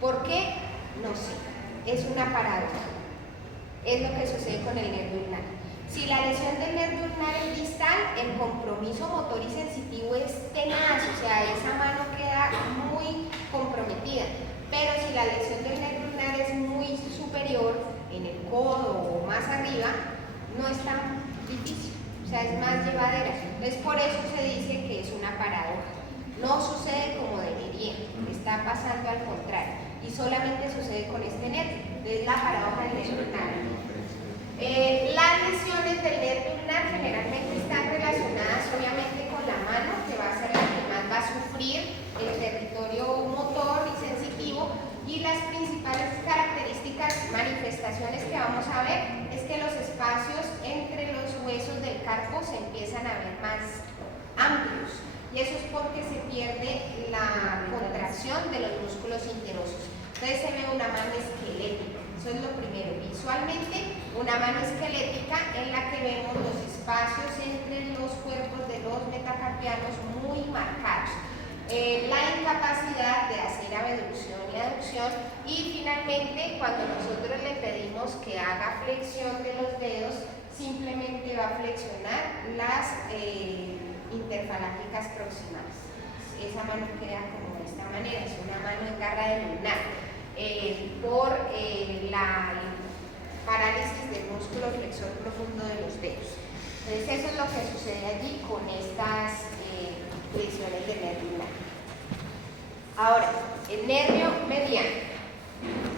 ¿Por qué? No sé. Es una paradoja. Es lo que sucede con el nervio ulnar. Si la lesión del nervio ulnar es distal, el compromiso motor y sensitivo es tenaz, o sea, esa mano queda muy comprometida. Pero si la lesión del nervio ulnar es muy superior, en el codo o más arriba, no es tan difícil, o sea, es más llevadera. Entonces, por eso se dice que es una paradoja. No sucede como debería, está pasando al contrario, y solamente sucede con este nervio, es la paradoja del nervio ulnar. Las lesiones del nervio ulnar generalmente están relacionadas obviamente con la mano, que va a ser la que más va a sufrir el territorio motor y sensitivo, y las principales características, manifestaciones que vamos a ver es que los espacios entre los huesos del carpo se empiezan a ver más amplios, y eso es porque se pierde la contracción de los músculos interosos. Entonces se ve una mano esquelética, eso es lo primero. Visualmente, una mano esquelética en la que vemos los espacios entre los cuerpos de los metacarpianos muy marcados. La incapacidad de hacer abducción y aducción, y finalmente cuando nosotros le pedimos que haga flexión de los dedos, simplemente va a flexionar las interfalángicas proximales. Esa mano queda como de esta manera, es una mano en garra de lunar, por la parálisis del músculo flexor profundo de los dedos. Entonces eso es lo que sucede allí con estas lesiones del nervio ulnar. Ahora, el nervio mediano.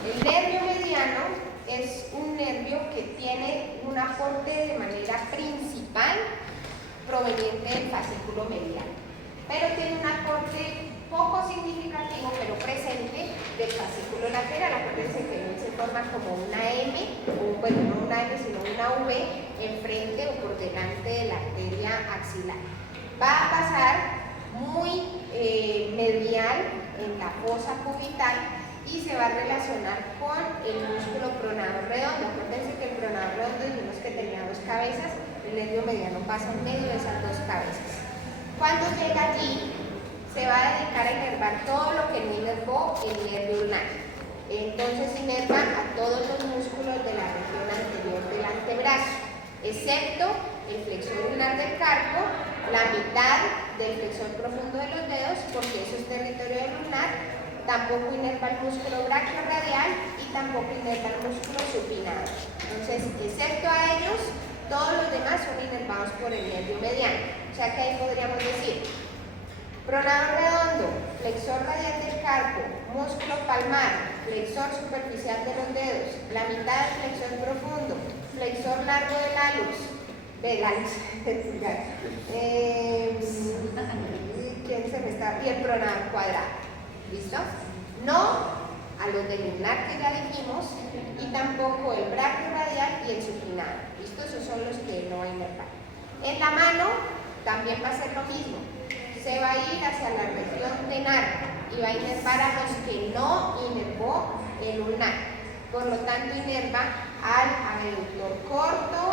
El nervio mediano es un nervio que tiene un aporte de manera principal proveniente del fascículo mediano, pero tiene un aporte poco significativo, pero presente, del fascículo lateral. Acuérdense que él se forma como una M, o bueno, no una M, sino una V, enfrente o por delante de la arteria axilar. Va a pasar muy medial en la fosa cubital y se va a relacionar con el músculo pronador redondo. Acuérdense que el pronador redondo dijimos que tenía dos cabezas, el nervio mediano pasa en medio de esas dos cabezas. Cuando llega allí, se va a dedicar a inervar todo lo que no inervó el nervio ulnar. Entonces inerva a todos los músculos de la región anterior del antebrazo, excepto el flexor ulnar del carpo, la mitad del flexor profundo de los dedos, porque eso es territorio del ulnar. Tampoco inerva el músculo brachiorradial y tampoco inerva el músculo supinado. Entonces, excepto a ellos, todos los demás son inervados por el nervio mediano. O sea que ahí podríamos decir pronador redondo, flexor radial del carpo, músculo palmar, flexor superficial de los dedos, la mitad del flexor profundo, flexor largo del hallux, y el pronador cuadrado. ¿Listo? No a los del ulnar que ya dijimos, y tampoco el brachiorradial y el supinado. ¿Listo? Esos son los que no va a inervar. En la mano también va a ser lo mismo. Se va a ir hacia la región tenar y va a inervar a los que no inervó el ulnar. Por lo tanto, inerva al abductor corto,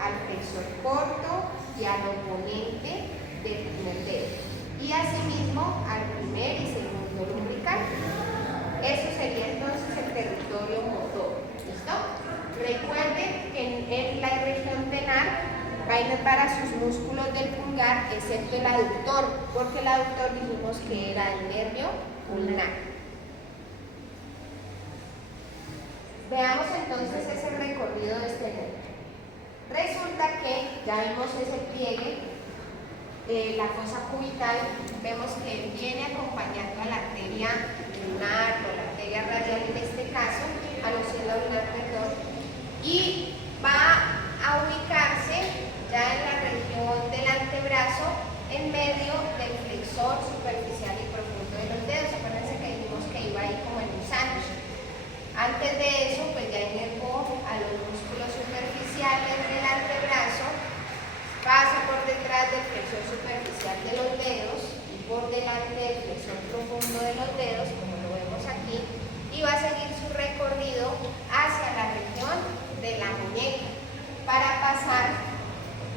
al flexor corto y al oponente del primer dedo. Y asimismo al primer y segundo lumbrical. Eso sería entonces el territorio motor. ¿Listo? Recuerden que en la región tenar va a inervar a sus músculos del pulgar, excepto el aductor, porque el aductor dijimos que era el nervio ulnar. Veamos entonces ese recorrido de este nervio. Resulta que ya vimos ese pliegue, la fosa cubital, vemos que viene acompañando a la arteria lunar o la arteria radial en este caso, a los cielos lunar, perdón, y va a ubicarse ya en la región del antebrazo, en medio del flexor superficial y profundo de los dedos. Acuérdense que dijimos que iba ahí como en un sándwich. Antes de eso, pues ya inervó a los músculos superficiales del antebrazo, pasa por detrás del flexor superficial de los dedos y por delante del flexor profundo de los dedos, como lo vemos aquí, y va a seguir su recorrido hacia la región de la muñeca para pasar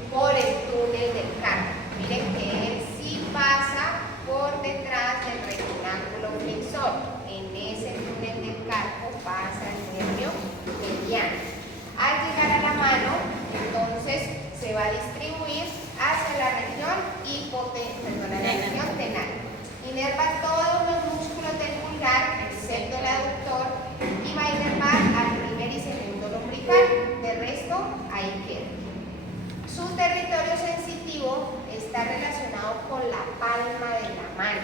por el túnel del carpo. Miren que él sí pasa por detrás del retinaculo flexor. En ese túnel del carpo pasa el nervio mediano. Al llegar a la mano, entonces territorio sensitivo está relacionado con la palma de la mano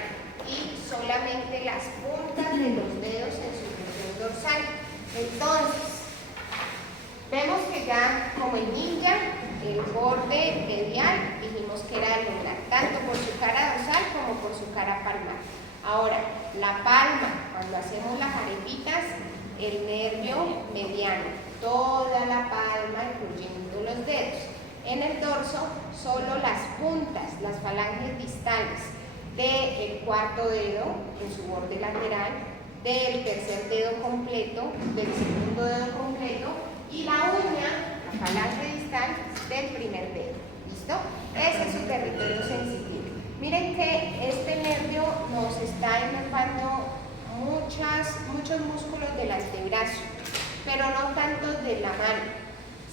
y solamente las puntas de los dedos en su región dorsal. Entonces, vemos que ya como en ninja, el borde medial dijimos que era lunar, tanto por su cara dorsal como por su cara palmar. Ahora, la palma, cuando hacemos las arepitas, el nervio mediano, toda la palma incluyendo los dedos. En el dorso, solo las puntas, las falanges distales del cuarto dedo en su borde lateral, del tercer dedo completo, del segundo dedo completo y la uña, la falange distal del primer dedo. ¿Listo? Ese es su territorio sensitivo. Miren que este nervio nos está inervando muchos músculos del antebrazo, pero no tantos de la mano.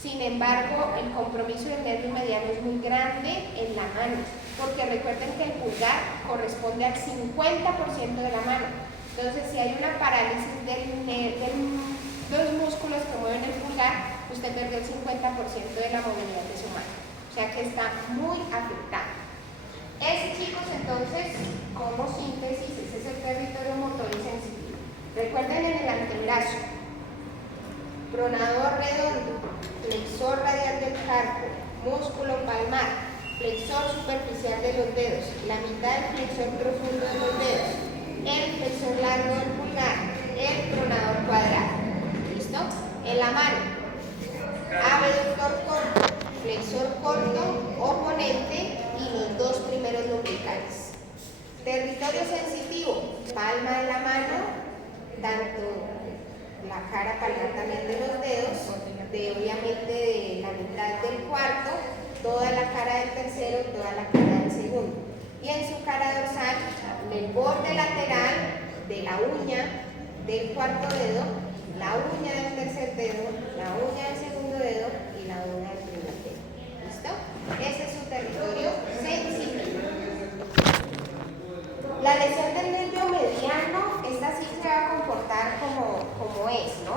Sin embargo, el compromiso del nervio mediano es muy grande en la mano, porque recuerden que el pulgar corresponde al 50% de la mano. Entonces, si hay una parálisis de los músculos que mueven el pulgar, usted perdió el 50% de la movilidad de su mano. O sea que está muy afectado. Ese, chicos, entonces, como síntesis, ese es el territorio motor y sensitivo. Recuerden en el antebrazo, pronador redondo, flexor radial del carpo, músculo palmar, flexor superficial de los dedos, la mitad del flexor profundo de los dedos, el flexor largo del pulgar, el pronador cuadrado. ¿Listo? En la mano, abductor corto, flexor corto, oponente y los dos primeros lumbricales. Territorio sensitivo, palma de la mano, tanto la cara palmar también de los dedos, obviamente de la mitad del cuarto, toda la cara del tercero, toda la cara del segundo. Y en su cara dorsal, el borde lateral de la uña del cuarto dedo, la uña del tercer dedo, la uña del segundo dedo y la uña del primer dedo. ¿Listo? Ese es su territorio sensitivo. La lesión del nervio mediano, esta sí se va a comportar como es, ¿no?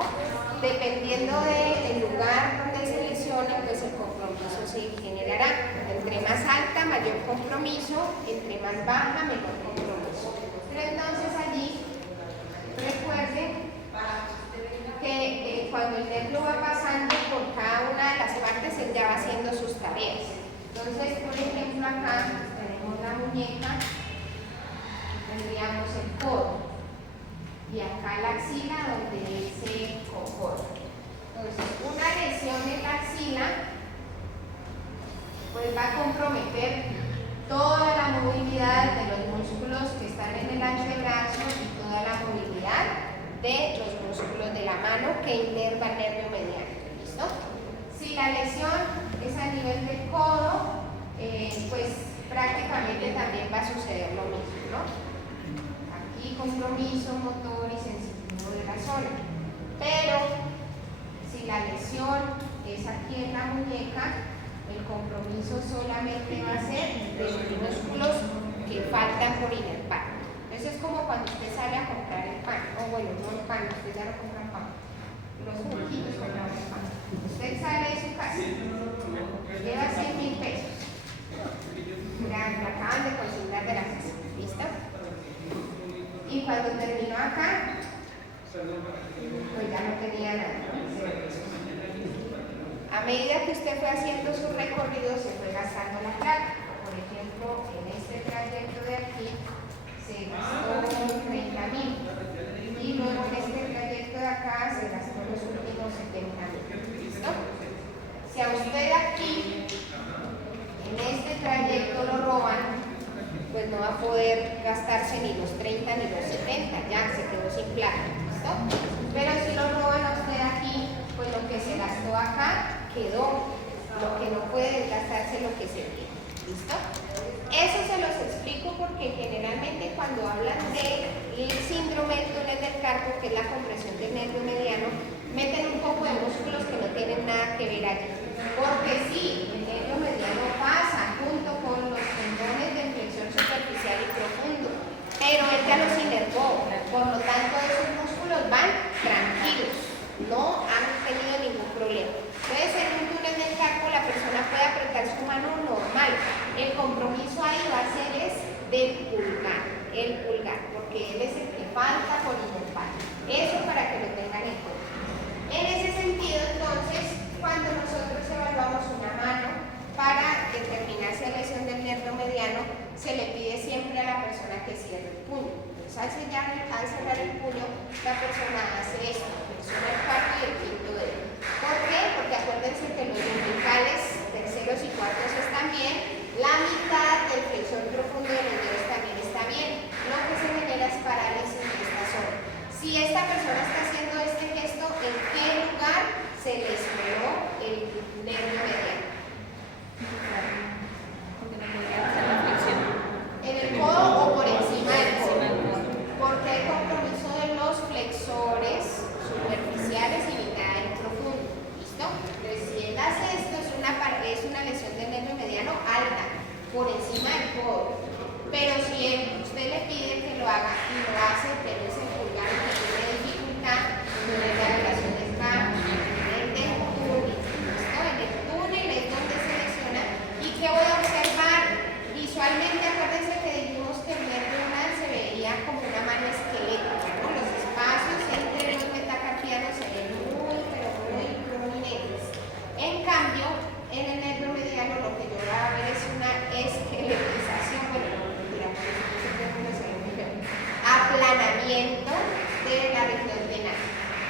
Dependiendo del lugar donde se lesione, pues el compromiso se generará. Entre más alta, mayor compromiso, entre más baja, menor compromiso. Pero entonces allí, recuerden que cuando el nervio va pasando por cada una de las partes, él ya va haciendo sus tareas. Entonces, por ejemplo, acá tenemos la muñeca, tendríamos el codo y acá la axila donde él se comporta. Entonces, una lesión en la axila pues va a comprometer toda la movilidad de los músculos que están en el antebrazo y toda la movilidad de los músculos de la mano que inerva el nervio mediano. ¿Listo? Si la lesión es a nivel del codo, pues prácticamente también va a suceder lo mismo, ¿no? Aquí compromiso motor y sensitivo de la zona. Pero si la lesión es aquí en la muñeca, el compromiso solamente va a ser de los músculos que faltan por inervar. Entonces es como cuando usted sale a comprar el pan, o bueno, no el pan, usted ya no compra pan, los juguitos compran el pan. Usted sale de su casa, lleva 100.000 pesos, ya lo acaban de consignar de la casa, ¿listo? Y cuando terminó acá, pues ya no tenía nada, ¿no? A medida que usted fue haciendo su recorrido, se fue gastando la plata. Por ejemplo, en este trayecto de aquí, se gastó 30.000. Y luego en este trayecto de acá, se gastó los últimos 70.000. ¿Listo? Si a usted aquí, en este trayecto lo roban, pues no va a poder gastarse ni los 30 ni los 70, ya se quedó sin plata. ¿Listo? Pero si lo roban a usted aquí, pues lo que se gastó acá quedó, lo que no puede gastarse lo que se tiene. ¿Listo? Eso se los explico porque generalmente cuando hablan del síndrome del túnel del carpo, que es la compresión del nervio mediano, meten un poco de músculos que no tienen nada que ver allí. Porque sí, el nervio mediano pasa junto con los tendones de flexor superficial y profundo, pero él ya los inervó, por lo tanto esos músculos van tranquilos, no han tenido ningún problema. Entonces en un túnel del carpo la persona puede apretar su mano, no compromiso ahí va a ser es del pulgar, porque él es el que falta por inervar. Eso para que lo tengan en cuenta. En ese sentido, entonces, cuando nosotros evaluamos una mano para determinar si hay lesión del nervio mediano, se le pide siempre a la persona que cierre el puño. Entonces, al cerrar el puño, la persona hace esto, flexiona el cuarto y el quinto dedo. ¿Por qué? Porque acuérdense que los umbilicales terceros y cuartos están bien, la mitad del flexor profundo de los dedos también está bien. Lo que se genera es parálisis de esta zona. Si esta persona está haciendo este gesto, ¿en qué lugar se le esmeró el nervio mediano? ¿En el codo o por encima del codo? Porque hay compromiso de los flexores superficiales y mitad del profundo. ¿Listo? Entonces, si él hace esto, es una lesión del nervio mediano alta, por encima del codo. Pero si usted le pide que lo haga y lo hace, pero es el pulgar el que tiene dificultad, donde la relación está en el túnel. ¿Listo? En el túnel es donde se lesiona. ¿Y qué voy a observar? Visualmente, acuérdense que dijimos que el nervio unal se veía como una mano esquelética, ¿no? Los espacios entre los metacarpianos se ven muy, pero muy prominentes. En cambio, en el nervio mediano lo que yo voy a ver es una esqueletización, aplanamiento de la región tenal.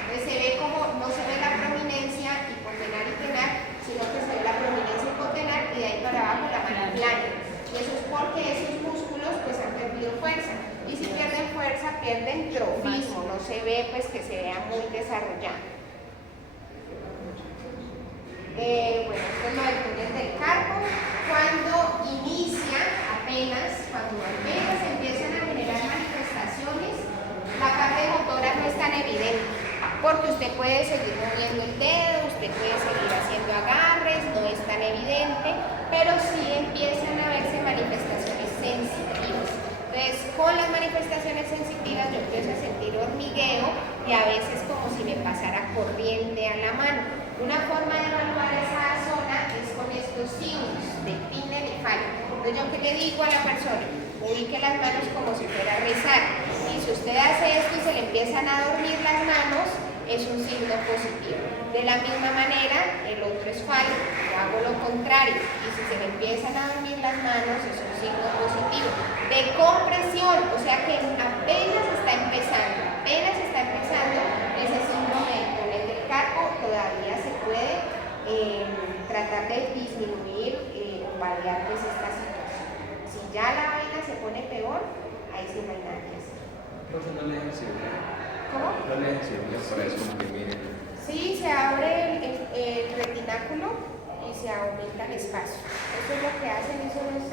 Entonces se ve como, no se ve la prominencia hipotenar y tenar, sino que se ve la prominencia hipotenar y de ahí para abajo la mano plana. Y eso es porque esos músculos pues han perdido fuerza. Y si pierden fuerza, pierden trofismo, no se ve pues que se vea muy desarrollado. Bueno, esto es lo del túnel del carpo. Cuando inicia, cuando apenas empiezan a generar manifestaciones, la parte motora no es tan evidente, porque usted puede seguir moviendo el dedo, usted puede seguir haciendo agarres, no es tan evidente, pero sí empiezan a verse manifestaciones sensitivas. Entonces, con las manifestaciones sensitivas yo empiezo a sentir hormigueo y a veces como si me pasara corriente a la mano. Una forma de evaluar esa zona es con estos signos de Pinner y Falk. Entonces, yo que le digo a la persona, ubique las manos como si fuera a rezar. Y si usted hace esto y se le empiezan a dormir las manos, es un signo positivo. De la misma manera, el otro es Falk, yo hago lo contrario. Y si se le empiezan a dormir las manos, es un signo positivo. De compresión, o sea que apenas está empezando ese síndrome del túnel del carpo, todavía se puede tratar de disminuir o variar pues esta situación. Si ya la vaina se pone peor, ahí sí no hay nada que hacer. No le sirve. ¿Cómo? No le sirve para eso, que miren. Sí, se abre el retináculo y se aumenta el espacio. Eso es lo que hacen, eso no es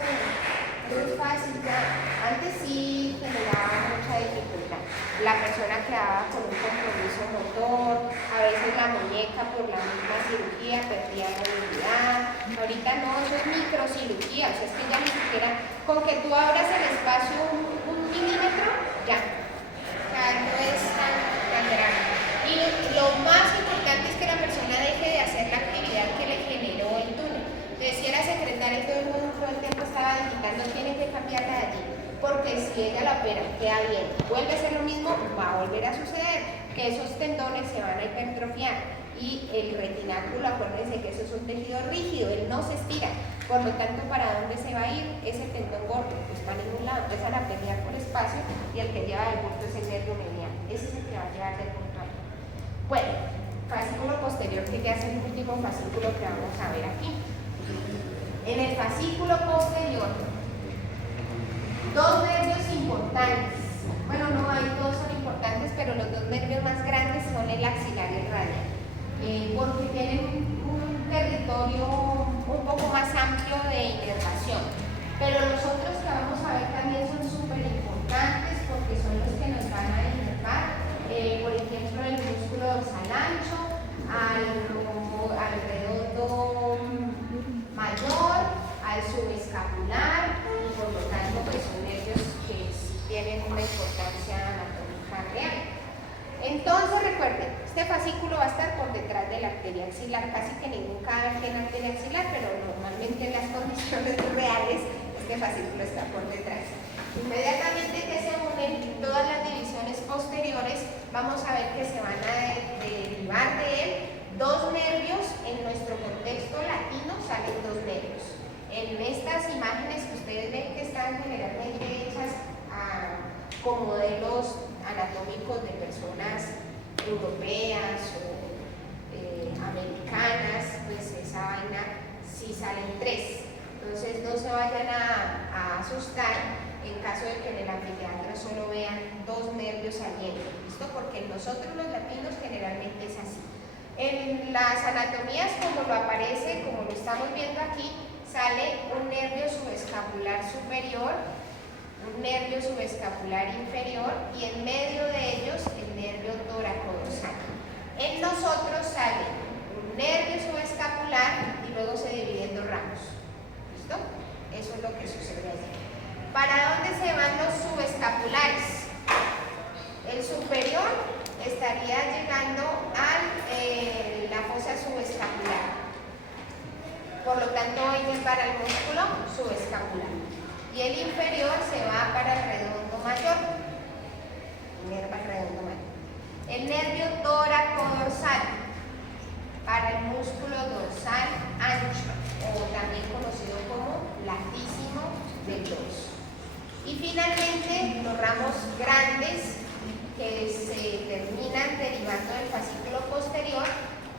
fácil. Antes sí generaba mucha dificultad. La persona quedaba con un compromiso motor, a veces la muñeca por la misma cirugía perdía movilidad. Ahorita no, eso es microcirugía, o sea, es que ya ni siquiera con que tú abras el espacio un milímetro, ya. O sea, no es tan grave. Y lo más importante es que la persona deje de hacer la actividad que le generó el túnel. Entonces, si era secretaria y todo el mundo todo el tiempo estaba digitando, tiene que cambiarla de allí. Porque si ella la opera, queda bien, vuelve a ser lo mismo, va a volver a suceder, que esos tendones se van a hipertrofiar. Y el retináculo, acuérdense que eso es un tejido rígido, él no se estira. Por lo tanto, ¿para dónde se va a ir ese tendón gordo? Pues para ningún lado, empiezan a pelear por espacio y el que lleva el bulto es el nervio mediano. Ese es el que va a llevar del punto a otro. Bueno, fascículo posterior, que ya es el último fascículo que vamos a ver aquí. En el fascículo posterior, dos nervios importantes. Bueno, no, hay dos son importantes, pero los dos nervios más grandes son el axilar y el radial, porque tienen un territorio un poco más amplio de inervación. Pero los otros que vamos a ver también son súper importantes porque son los que nos van a inervar, por ejemplo, el músculo dorsal ancho, al redondo mayor, al subescapular, y por lo tanto pues son nervios que sí tienen una importancia anatómica real. Entonces recuerden, este fascículo va a estar por detrás de la arteria axilar, casi que ningún cadáver tiene arteria axilar, pero normalmente en las condiciones reales este fascículo está por detrás. Inmediatamente que se unen todas las divisiones posteriores, vamos a ver que se van a derivar de él dos nervios. En nuestro contexto latino salen dos nervios. En estas imágenes que ustedes ven que están generalmente hechas con modelos anatómicos de personas europeas o americanas, pues esa vaina sí salen tres. Entonces no se vayan a asustar en caso de que en el anfiteatro solo vean dos nervios saliendo, ¿listo? Porque nosotros los latinos generalmente es así. En las anatomías, como lo aparece, como lo estamos viendo aquí, sale un nervio subescapular superior, un nervio subescapular inferior y en medio de ellos el nervio tóraco-dorsal. En nosotros sale un nervio subescapular y luego se divide en dos ramos. ¿Listo? Eso es lo que sucede allí. ¿Para dónde se van los subescapulares? El superior estaría llegando a la fosa subescapular. Por lo tanto, viene para el músculo subescapular. Y el inferior se va para el redondo mayor. El nervio tóraco-dorsal para el músculo dorsal ancho, o también conocido como latísimo del dorso. Y finalmente, los ramos grandes que se terminan derivando del fascículo posterior.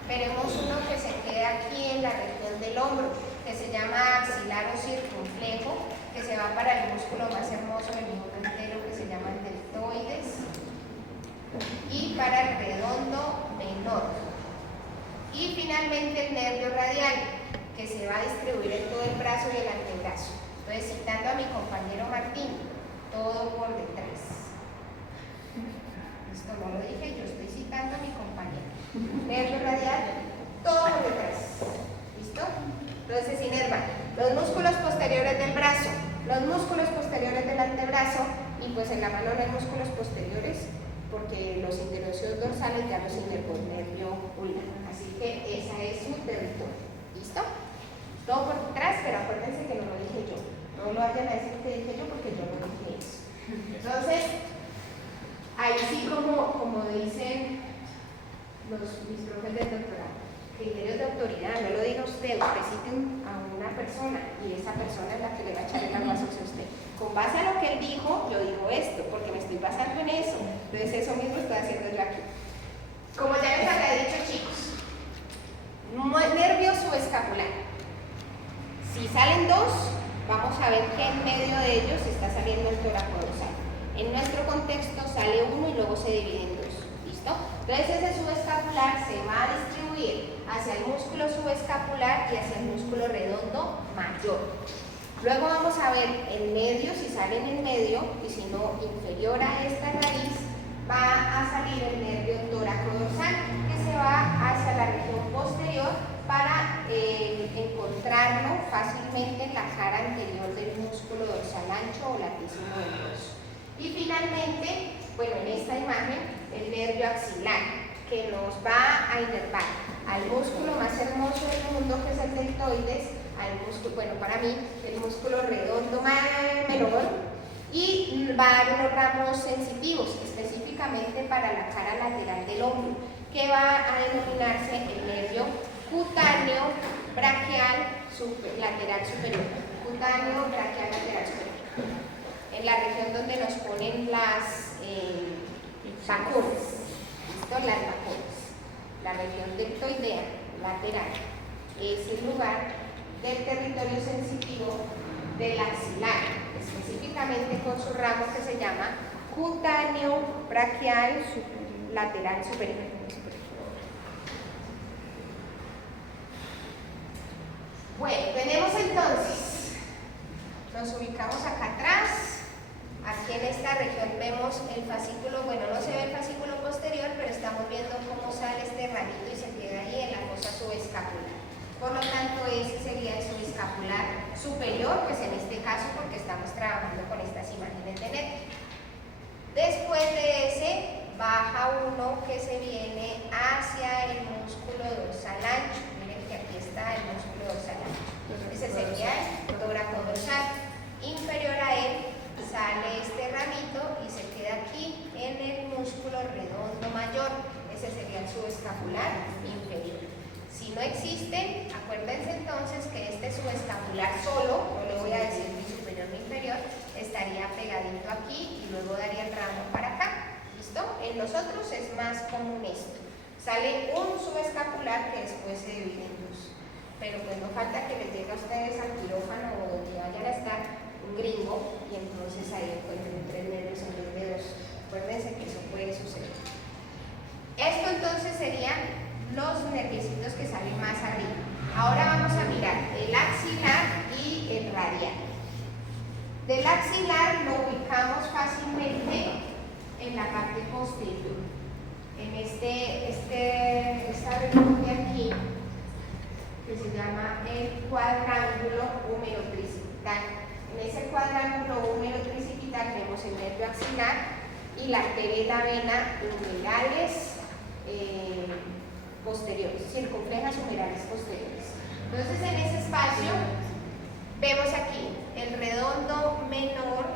Veremos uno que se queda aquí en la región del hombro, que se llama axilar o circunflejo, que se va para el músculo más hermoso del miembro entero, que se llama el deltoides, y para el redondo menor. Y finalmente el nervio radial, que se va a distribuir en todo el brazo y el antebrazo. Entonces, citando a mi compañero Martín, todo por detrás. Esto no lo dije, yo estoy citando a mi compañero. Nervio radial, todo por detrás. ¿Listo? Entonces se inervan los músculos posteriores del brazo, los músculos posteriores del antebrazo, y pues en la mano no hay músculos posteriores porque los interocios dorsales ya los inervó el nervio ulnar. Así que esa es su territorio. ¿Listo? Todo por detrás, pero acuérdense que no lo dije yo. No lo vayan a decir que dije yo porque yo no dije eso. Entonces, ahí sí como dicen mis profes del doctorado, criterios de autoridad, no lo diga usted cite a una persona y esa persona es la que le va a echar el agua sucia a usted. Con base a lo que él dijo, yo digo esto, porque me estoy basando en eso. Entonces eso mismo estoy haciendo yo aquí. Como ya les había dicho, chicos, nervio subescapular. Si salen dos, vamos a ver que en medio de ellos está saliendo el tóraco-dorsal. En nuestro contexto sale uno y luego se divide en dos. ¿Listo? Entonces ese subescapular se va a distribuir hacia el músculo subescapular y hacia el músculo redondo mayor. Luego vamos a ver en medio, si sale en el medio, y si no inferior a esta raíz, va a salir el nervio tóraco-dorsal, que se va hacia la región posterior para encontrarlo fácilmente en la cara anterior del músculo dorsal ancho o latísimo del dorso. Y finalmente, bueno, en esta imagen, el nervio axilar, que nos va a inervar al músculo más hermoso del mundo, que es el deltoides, al músculo, bueno, para mí, el músculo redondo menor, y va a dar unos ramos sensitivos, específicamente para la cara lateral del hombro, que va a denominarse el nervio cutáneo braquial lateral superior. Cutáneo braquial lateral superior. En la región donde nos ponen las vacunas. ¿Listo? Las vacunas. La región deltoidea lateral es el lugar del territorio sensitivo del axilar, específicamente con su ramo que se llama cutáneo braquial lateral superior. Bueno, tenemos entonces, nos ubicamos acá atrás, aquí en esta región vemos el fascículo, bueno, no se ve el fascículo posterior, pero estamos viendo cómo sale este ramito y se queda ahí en la fosa subescapular. Por lo tanto, ese sería el subescapular superior, pues en este caso porque estamos trabajando con estas imágenes de NET. Después de ese, baja uno que se viene hacia el músculo dorsal ancho. Miren que aquí está el músculo dorsal ancho. Ese sería el tóraco dorsal. subescapular inferior. Si no existen, acuérdense entonces que este subescapular solo, no le voy a decir ni superior ni inferior, estaría pegadito aquí y luego daría el ramo para acá. ¿Listo? En los otros es más común esto. Sale un subescapular que después se divide en dos. Pero pues no falta que les llegue a ustedes al quirófano o donde vayan a estar un gringo y entonces ahí encuentren 3 nervios en vez de 2. Acuérdense que eso puede suceder. Esto entonces serían los nerviecitos que salen más arriba. Ahora vamos a mirar el axilar y el radial. Del axilar lo ubicamos fácilmente en la parte posterior. En esta región de aquí, que se llama el cuadrángulo húmero-tricipital. En ese cuadrángulo húmero-tricipital tenemos el nervio axilar y la arteria y la vena humerales posteriores, circunflejas humerales posteriores. Entonces, en ese espacio vemos aquí el redondo menor,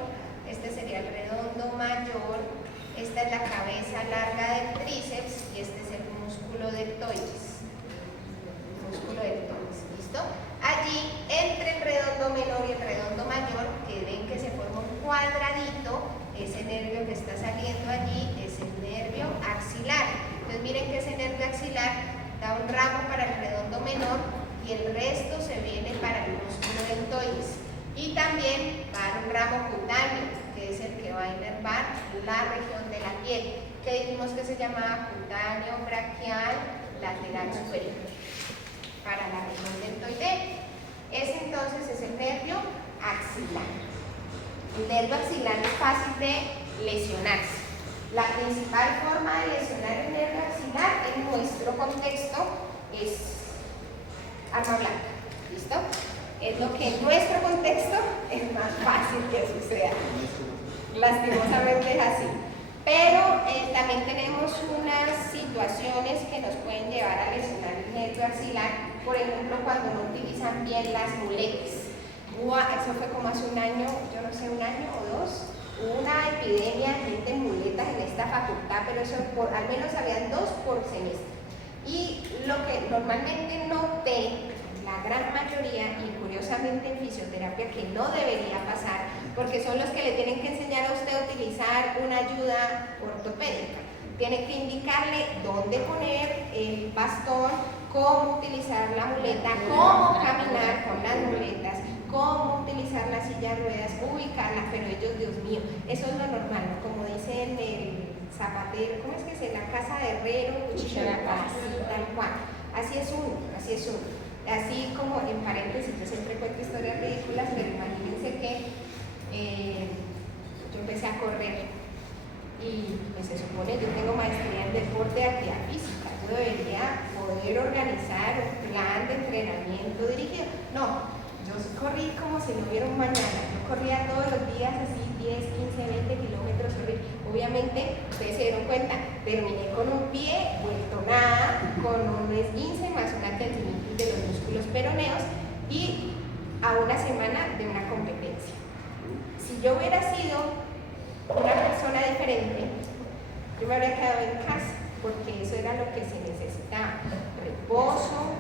este sería el redondo mayor. Esta es la cabeza larga del tríceps y este es el músculo deltoides. Músculo deltoides, ¿listo? Allí, entre el redondo menor y el redondo mayor, que ven que se forma un cuadradito, ese nervio que está saliendo allí es el nervio axilar. Entonces miren que ese nervio axilar da un ramo para el redondo menor y el resto se viene para el músculo deltoides. Y también va a dar un ramo cutáneo, que es el que va a inervar la región de la piel, que dijimos que se llamaba cutáneo braquial lateral superior, para la región deltoidea. Ese entonces es el nervio axilar. El nervio axilar es fácil de lesionarse. La principal forma de lesionar el nervio axilar en nuestro contexto es arma blanca. ¿Listo? Es lo que en nuestro contexto es más fácil que suceda. Lastimosamente es así. Pero también tenemos unas situaciones que nos pueden llevar a lesionar el nervio axilar. Por ejemplo, cuando no utilizan bien las muletas. Eso fue como hace un año, yo no sé, un año o dos. Hubo una epidemia de gente en muletas en esta facultad, pero eso al menos habían 2 por semestre. Y lo que normalmente noté, la gran mayoría, y curiosamente en fisioterapia, que no debería pasar, porque son los que le tienen que enseñar a usted a utilizar una ayuda ortopédica. Tienen que indicarle dónde poner el bastón, cómo utilizar la muleta, cómo caminar con las muletas, cómo utilizar la silla de ruedas, ubicarla, pero ellos, Dios mío, eso es lo normal, ¿no? Como dicen el zapatero, ¿cómo es que es? La casa de herrero, cuchillo de la casa, tal cual. Así es uno, así es uno. Así como en paréntesis, yo siempre cuento historias ridículas, pero imagínense que yo empecé a correr y pues se supone, yo tengo maestría en deporte de actividad física, yo debería poder organizar un plan de entrenamiento dirigido. No, yo corrí como si no hubiera un mañana, yo corría todos los días así 10, 15, 20 kilómetros. Obviamente, ustedes se dieron cuenta, terminé con un pie vuelto nada, con un esguince más una tendinitis de los músculos peroneos y a una semana de una competencia. Si yo hubiera sido una persona diferente, yo me habría quedado en casa, porque eso era lo que se necesitaba: reposo,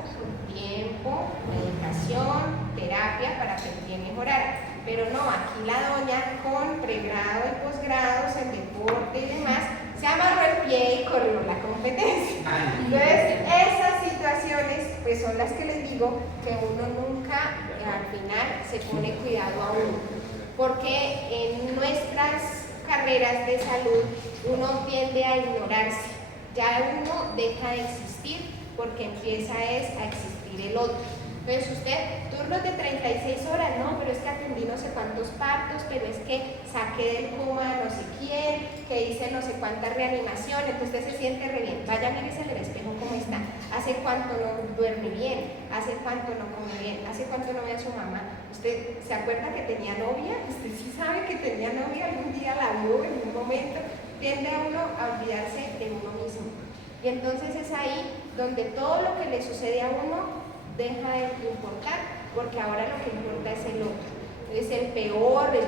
tiempo, medicación, terapia para que el pie mejorara. Pero no, aquí la doña con pregrado y posgrados en deporte y demás, se amarró el pie y corrió la competencia. Entonces, esas situaciones pues son las que les digo que uno nunca al final se pone cuidado a uno, porque en nuestras carreras de salud uno tiende a ignorarse, ya uno deja de existir porque empieza a existir el otro. Entonces usted, turnos de 36 horas, no, pero es que atendí no sé cuántos partos, pero es que saqué del coma a no sé quién, que hice no sé cuántas reanimaciones, entonces usted se siente re bien. Vaya, mírese en el espejo cómo está, hace cuánto no duerme bien, hace cuánto no come bien, hace cuánto no ve a su mamá. ¿Usted se acuerda que tenía novia? Usted sí sabe que tenía novia, algún día la vio en un momento. Tiende a uno a olvidarse de uno mismo. Y entonces es ahí donde todo lo que le sucede a uno deja de importar, porque ahora lo que importa es el otro. Es el peor de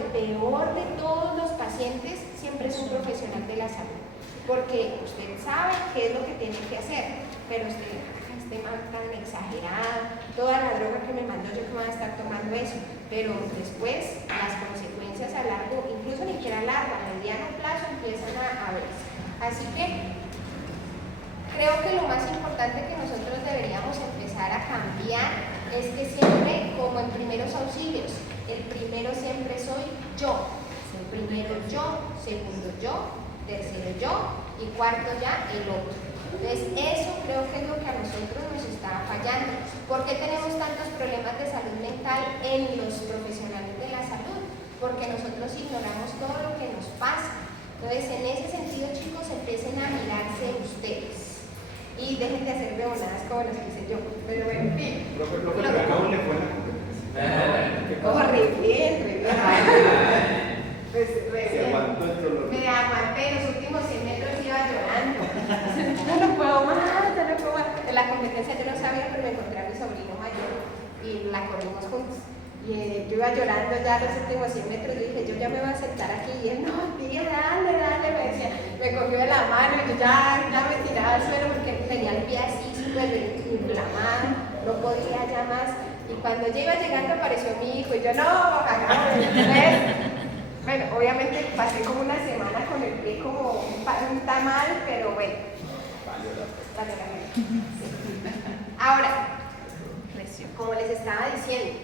todos los pacientes, siempre es un profesional de la salud. porque usted sabe qué es lo que tiene que hacer, pero usted, este man tan exagerado, toda la droga que me mandó, yo que me voy a estar tomando eso, pero después las consecuencias a largo, incluso ni siquiera a largo, a mediano plazo empiezan a verse. Así que creo que lo más importante que nosotros deberíamos empezar a cambiar es que siempre, como en primeros auxilios, el primero siempre soy yo. Primero yo, segundo yo, tercero yo y cuarto ya el otro. Entonces eso creo que es lo que a nosotros nos está fallando. ¿Por qué tenemos tantos problemas de salud mental en los profesionales de la salud? Porque nosotros ignoramos todo lo que nos pasa. Entonces en ese sentido, chicos, empiecen a mirarse ustedes y dejen de hacer beonadas como las que hice yo. Pero en fin. ¿Cómo le fue la competencia? Re bien. Pues, se aguantó el dolor. Me aguanté, los últimos 100 metros iba llorando. No puedo más, ya no puedo más. En la competencia yo no sabía, pero me encontré a mi sobrino mayor y la corrimos juntos. Y yo iba llorando ya los últimos 100 metros. Yo dije, yo ya me voy a sentar aquí. Y él, no, tía, dale, me decía. Me cogió de la mano y yo ya me tiraba al suelo porque tenía el pie así súper inflamado, no podía ya más. Y cuando yo iba llegando apareció mi hijo y yo, no, bueno, obviamente pasé como una semana con el pie como un tamal, pero bueno, valió la pena. Sí. Ahora, como les estaba diciendo,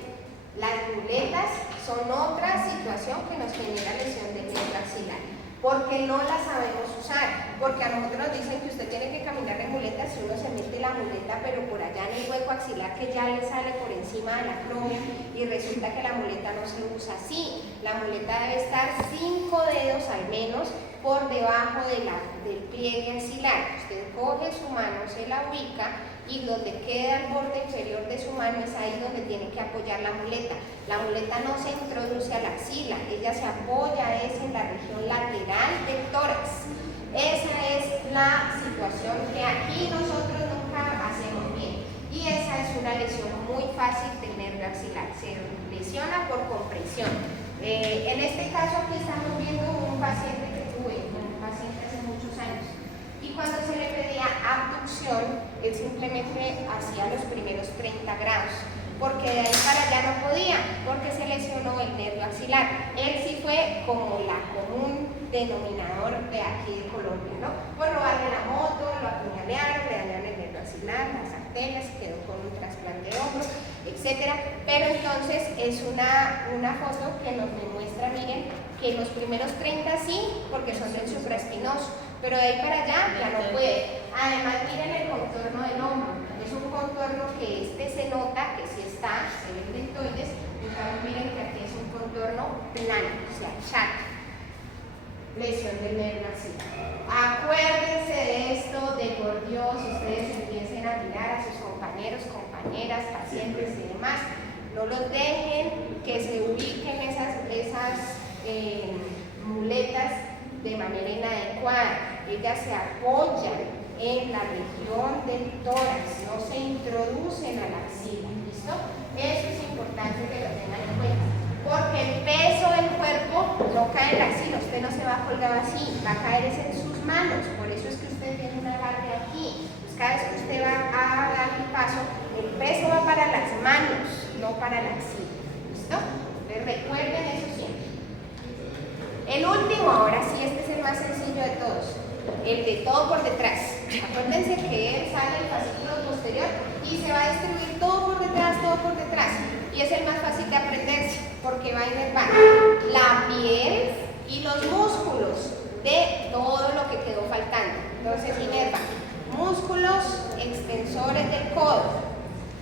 las muletas son otra situación que nos genera lesión del nervio axilar, porque no las sabemos usar, porque a nosotros nos dicen que usted tiene que caminar en muletas si uno se mete la muleta, pero por allá en el hueco axilar que ya le sale por encima de la acromia y resulta que la muleta no se usa así. La muleta debe estar 5 dedos al menos por debajo del pliegue axilar. Usted coge su mano, se la ubica y donde queda el borde inferior de su mano es ahí donde tiene que apoyar la muleta. La muleta no se introduce a la axila, ella se apoya en la región lateral del tórax. Esa es la situación que aquí nosotros nunca hacemos bien y esa es una lesión muy fácil del nervio axilar, se lesiona por compresión. En este caso aquí estamos viendo un paciente que tuve, un paciente hace muchos años, y cuando se le pedía abducción, él simplemente hacía los primeros 30 grados, porque de ahí para allá no podía, porque se lesionó el nervio axilar. Él sí fue como la común denominador de aquí de Colombia, ¿no? Por robarle la moto, lo apuñalearon, le dañaron el nervio axilar, las arterias, quedó con un trasplante de hombro, etcétera. Pero entonces es una foto que nos demuestra, miren, que los primeros 30 sí, porque son del supraespinoso, pero de ahí para allá ya no puede. Además, miren el contorno del hombro, es un contorno que se nota que sí está, se ven deltoides, entonces miren que aquí es un contorno plano, o sea, chato. Lesión del nervio axilar. Acuérdense de esto, de por Dios, ustedes empiecen a mirar a sus compañeros, compañeras, pacientes y demás. No los dejen que se ubiquen esas muletas de manera inadecuada. Ellas se apoyan en la región del tórax, no se introducen a la axila, ¿listo? Eso es importante que lo tengan en cuenta, porque el peso del cuerpo no cae en la axila, usted no se va a colgar así, va a caer en sus manos, por eso es que usted tiene una agarre aquí. Pues cada vez que usted va a dar el paso, el peso va para las manos, no para la axila, ¿listo? Entonces recuerden eso siempre. El último, ahora sí, este es el más sencillo de todos, el de todo por detrás. Acuérdense que él sale el fascículo posterior y se va a distribuir todo por detrás, y es el más fácil de aprenderse porque va a inervar la piel y los músculos de todo lo que quedó faltando. Entonces inerva músculos extensores del codo,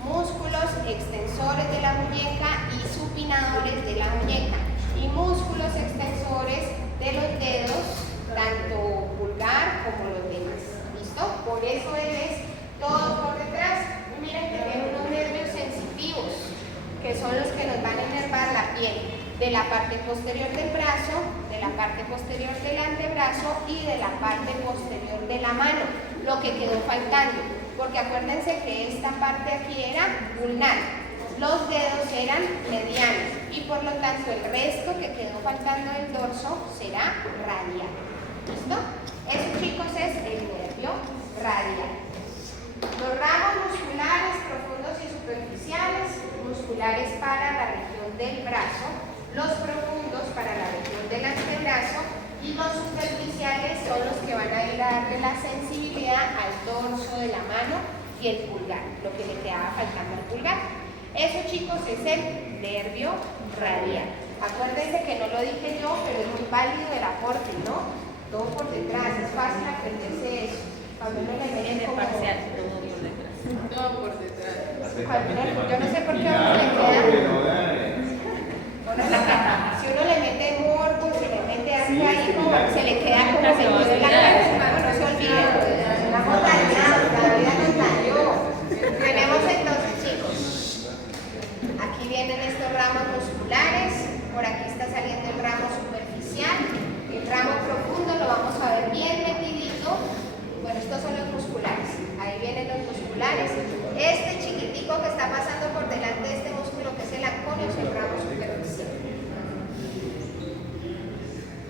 músculos extensores de la muñeca y supinadores de la muñeca, y músculos extensores de los dedos, tanto pulgar como los demás. ¿Listo? Por eso él es todo por detrás. Miren que tiene unos nervios sensitivos, que son los que nos van a inervar la piel de la parte posterior del brazo, de la parte posterior del antebrazo y de la parte posterior de la mano, lo que quedó faltando, porque acuérdense que esta parte aquí era ulnar, los dedos eran medianos y por lo tanto el resto que quedó faltando del dorso será radial. ¿Listo? Eso, chicos, es el nervio radial. Los ramos musculares profundos y superficiales, musculares para la región del brazo, los profundos para la región del antebrazo y los superficiales son los que van a ir a darle la sensibilidad al dorso de la mano y el pulgar, lo que le quedaba faltando al pulgar. Eso, chicos, es el nervio radial. Acuérdense que no lo dije yo, pero es muy válido el aporte, ¿no? Todo por detrás, es fácil aprenderse eso. Cuando uno le mete como... Todo por detrás. Yo no sé por qué a uno le queda... Si uno le mete morbo, si le mete algo ahí, como, se le queda como metido en la cabeza. No se olvide, la montaña, la vida nos dañó. Tenemos entonces, chicos, aquí vienen estos ramos musculares, por aquí está saliendo el ramo superficial, el ramo profundo lo vamos a ver bien metidito. Bueno, estos son los musculares, ahí vienen los musculares. Este chiquitico que está pasando por delante de este músculo que es el anconio es el ramo superficial.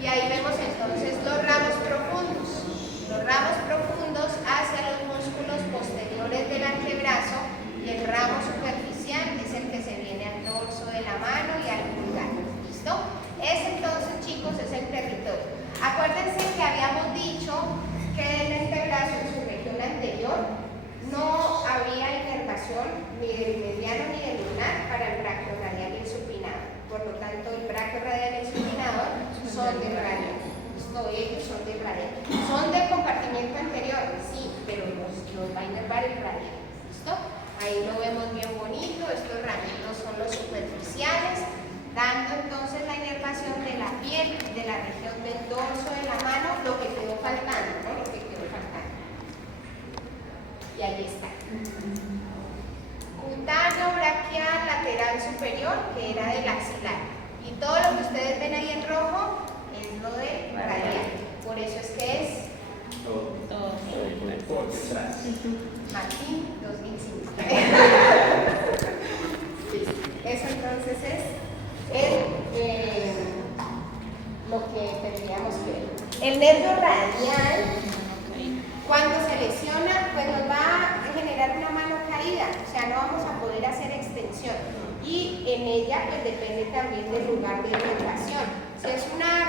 Y ahí vemos entonces los ramos profundos. Los ramos profundos hacia los músculos posteriores del antebrazo y el ramo superficial es el que se viene al dorso de la mano y al pulgar. ¿Listo? Ese entonces, chicos, es el territorio. Acuérdense que habíamos dicho que del antebrazo en su región anterior no había inervación ni del mediano ni del lunar para el braquio radial y el supinado. Por lo tanto, el braquio radial y el supinador son del radial. Ellos son del radial. Son del compartimiento anterior, sí, pero los va a inervar el radial. ¿Listo? Ahí lo vemos bien bonito. Estos ramitos son los superficiales, dando entonces la inervación de la piel, de la región del dorso de la mano, lo que quedó faltando, ¿no? Lo que quedó faltando. Y ahí está. Cutáneo braquial lateral superior, que era del axilar. Y todo lo que ustedes ven ahí en rojo es lo de radial. Por eso es que es Martín 2005. Eso entonces es lo que tendríamos que ver. El nervio radial, cuando se lesiona, pues nos va a generar una mano caída, o sea, no vamos a poder hacer extensión. Y en ella, pues depende también del lugar de inervación. Si es una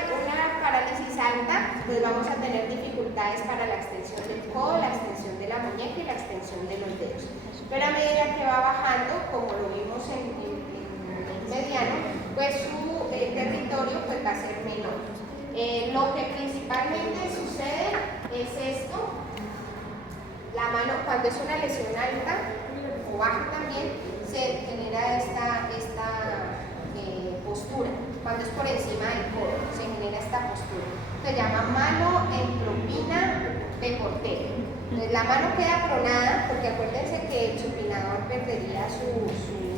parálisis alta, pues vamos a tener dificultades para la extensión del codo, la extensión de la muñeca y la extensión de los dedos. Pero a medida que va bajando, como lo vimos en el mediano, pues su territorio pues va a ser menor. Lo que principalmente sucede es esto. La mano, cuando es una lesión alta o baja también, se genera esta postura. Cuando es por encima del codo, se genera esta postura. Se llama mano en propina de portero. Entonces la mano queda pronada, porque acuérdense que el supinador perdería su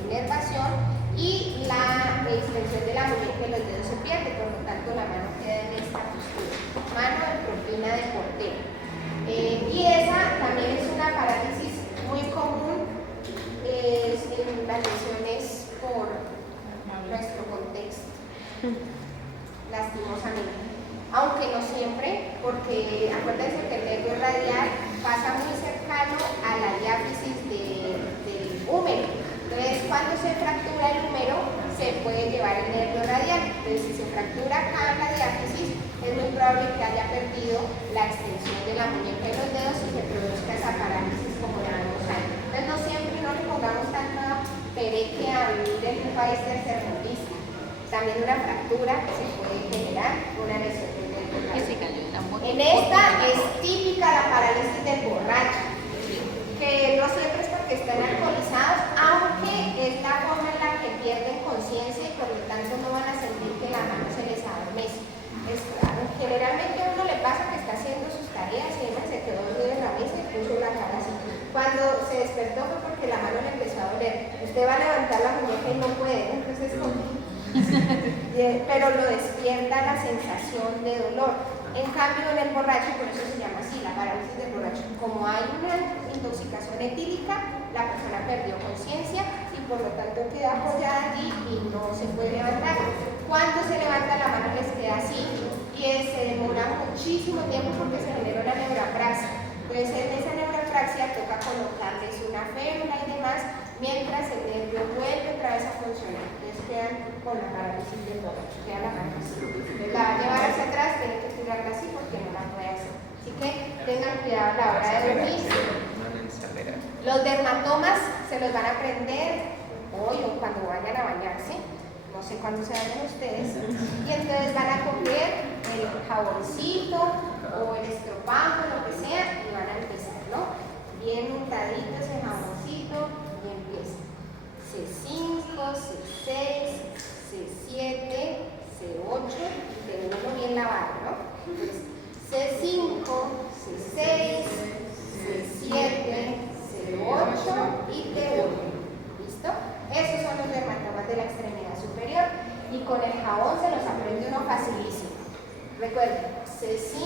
inervación y la extensión de la muñeca y los dedos se pierde, por lo tanto la mano queda en esta postura. Mano en propina de portero. Y esa también es una parálisis muy común en las lesiones por nuestro contexto, lastimosamente. Aunque no siempre, porque acuérdense que el nervio radial pasa muy cercano a la diáfisis del húmero. Entonces, cuando se fractura el húmero, se puede llevar el nervio radial. Entonces, si se fractura acá la diáfisis, es muy probable que haya perdido la extensión de la muñeca y los dedos y se produzca esa parálisis como la vemos ahí. Entonces, no siempre no le pongamos tanta pereque a vivir en un país tercermundista. También una fractura se puede generar, una lesión del nervio radial. En esta es típica la parálisis del borracho, que no siempre es porque están alcoholizados, aunque es la forma en la que pierden conciencia y por lo tanto no van a sentir que la mano se les adormece. Generalmente a uno le pasa que está haciendo sus tareas y se quedó dormido en la mesa y puso la cara así. Cuando se despertó fue porque la mano le empezó a doler. Usted va a levantar la muñeca y no puede, entonces pero lo despierta la sensación de dolor. En cambio, en el borracho, por eso se llama así, la parálisis del borracho. Como hay una intoxicación etílica, la persona perdió conciencia y por lo tanto queda apoyada allí y no se puede levantar. Cuando se levanta, la mano les queda así, y se demora muchísimo tiempo porque se genera una neurafraxia. Entonces en esa neurafraxia toca colocarles una férula y demás mientras el nervio vuelve otra vez a funcionar. Entonces quedan con la parálisis del tórax, queda la mano así. Entonces la va a llevar hacia atrás, tienen que tirarla así porque no la puede hacer. Así que tengan cuidado a la hora de dormir. Los dermatomas se los van a aprender hoy o cuando vayan a bañarse. No sé cuándo se bañan ustedes. Y entonces van a coger el jaboncito o el estropajo, lo que sea, y van a empezar, ¿no? Bien untadito ese jaboncito y empieza. C5, C6, C7, C8 y C1 bien lavado, ¿no? Entonces, C5, C6, C7, C8 y T1. ¿Listo? Esos son los dermatomas de la extremidad superior y con el jabón se los aprende uno facilísimo. Recuerden, C5,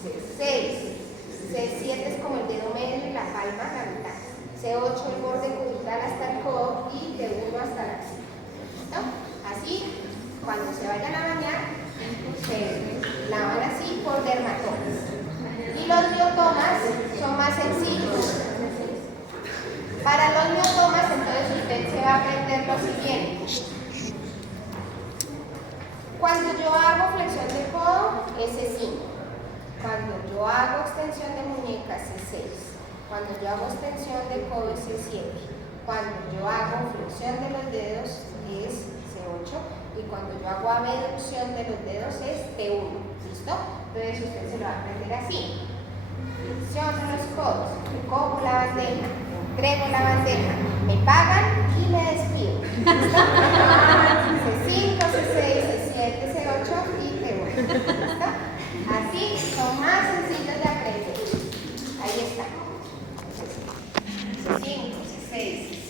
C6, C7 es como el dedo medio y la palma, la mitad. C8 el borde cubital hasta el codo y T1 hasta la axila. ¿Listo? Así, cuando se vayan a bañar, se lavan así por dermatomas. Y los miotomas son más sencillos. Para los miotomas, entonces usted se va a aprender lo siguiente. Cuando yo hago flexión de codo, es C5. Cuando yo hago extensión de muñeca, C6. Cuando yo hago extensión de codo, es C7. Cuando yo hago flexión de los dedos, es C8. Y cuando yo hago abducción de los dedos, es T1. ¿Listo? Entonces usted se lo va a aprender así. Flexión de los codos, recojo la bandeja, entrego la bandeja, me pagan y me despido. C5, C6, C7, C8 y T1. ¿Listo? Así son más sencillos de aprender. Ahí está. C5, C6,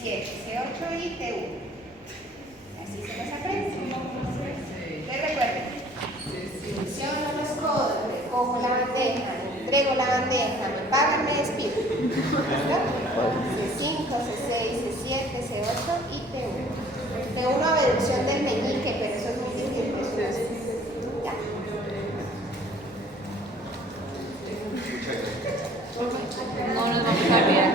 C7, C8 y T1. Así se los aprende. Entonces recuerden, flexiono los codos, recojo la bandeja, entrego la bandeja, me pagan, me despido. C5, C6, C7, C8 y T1. T1 abducción del meñique, pero eso es muy difícil. Ya. No nos vamos a cambiar.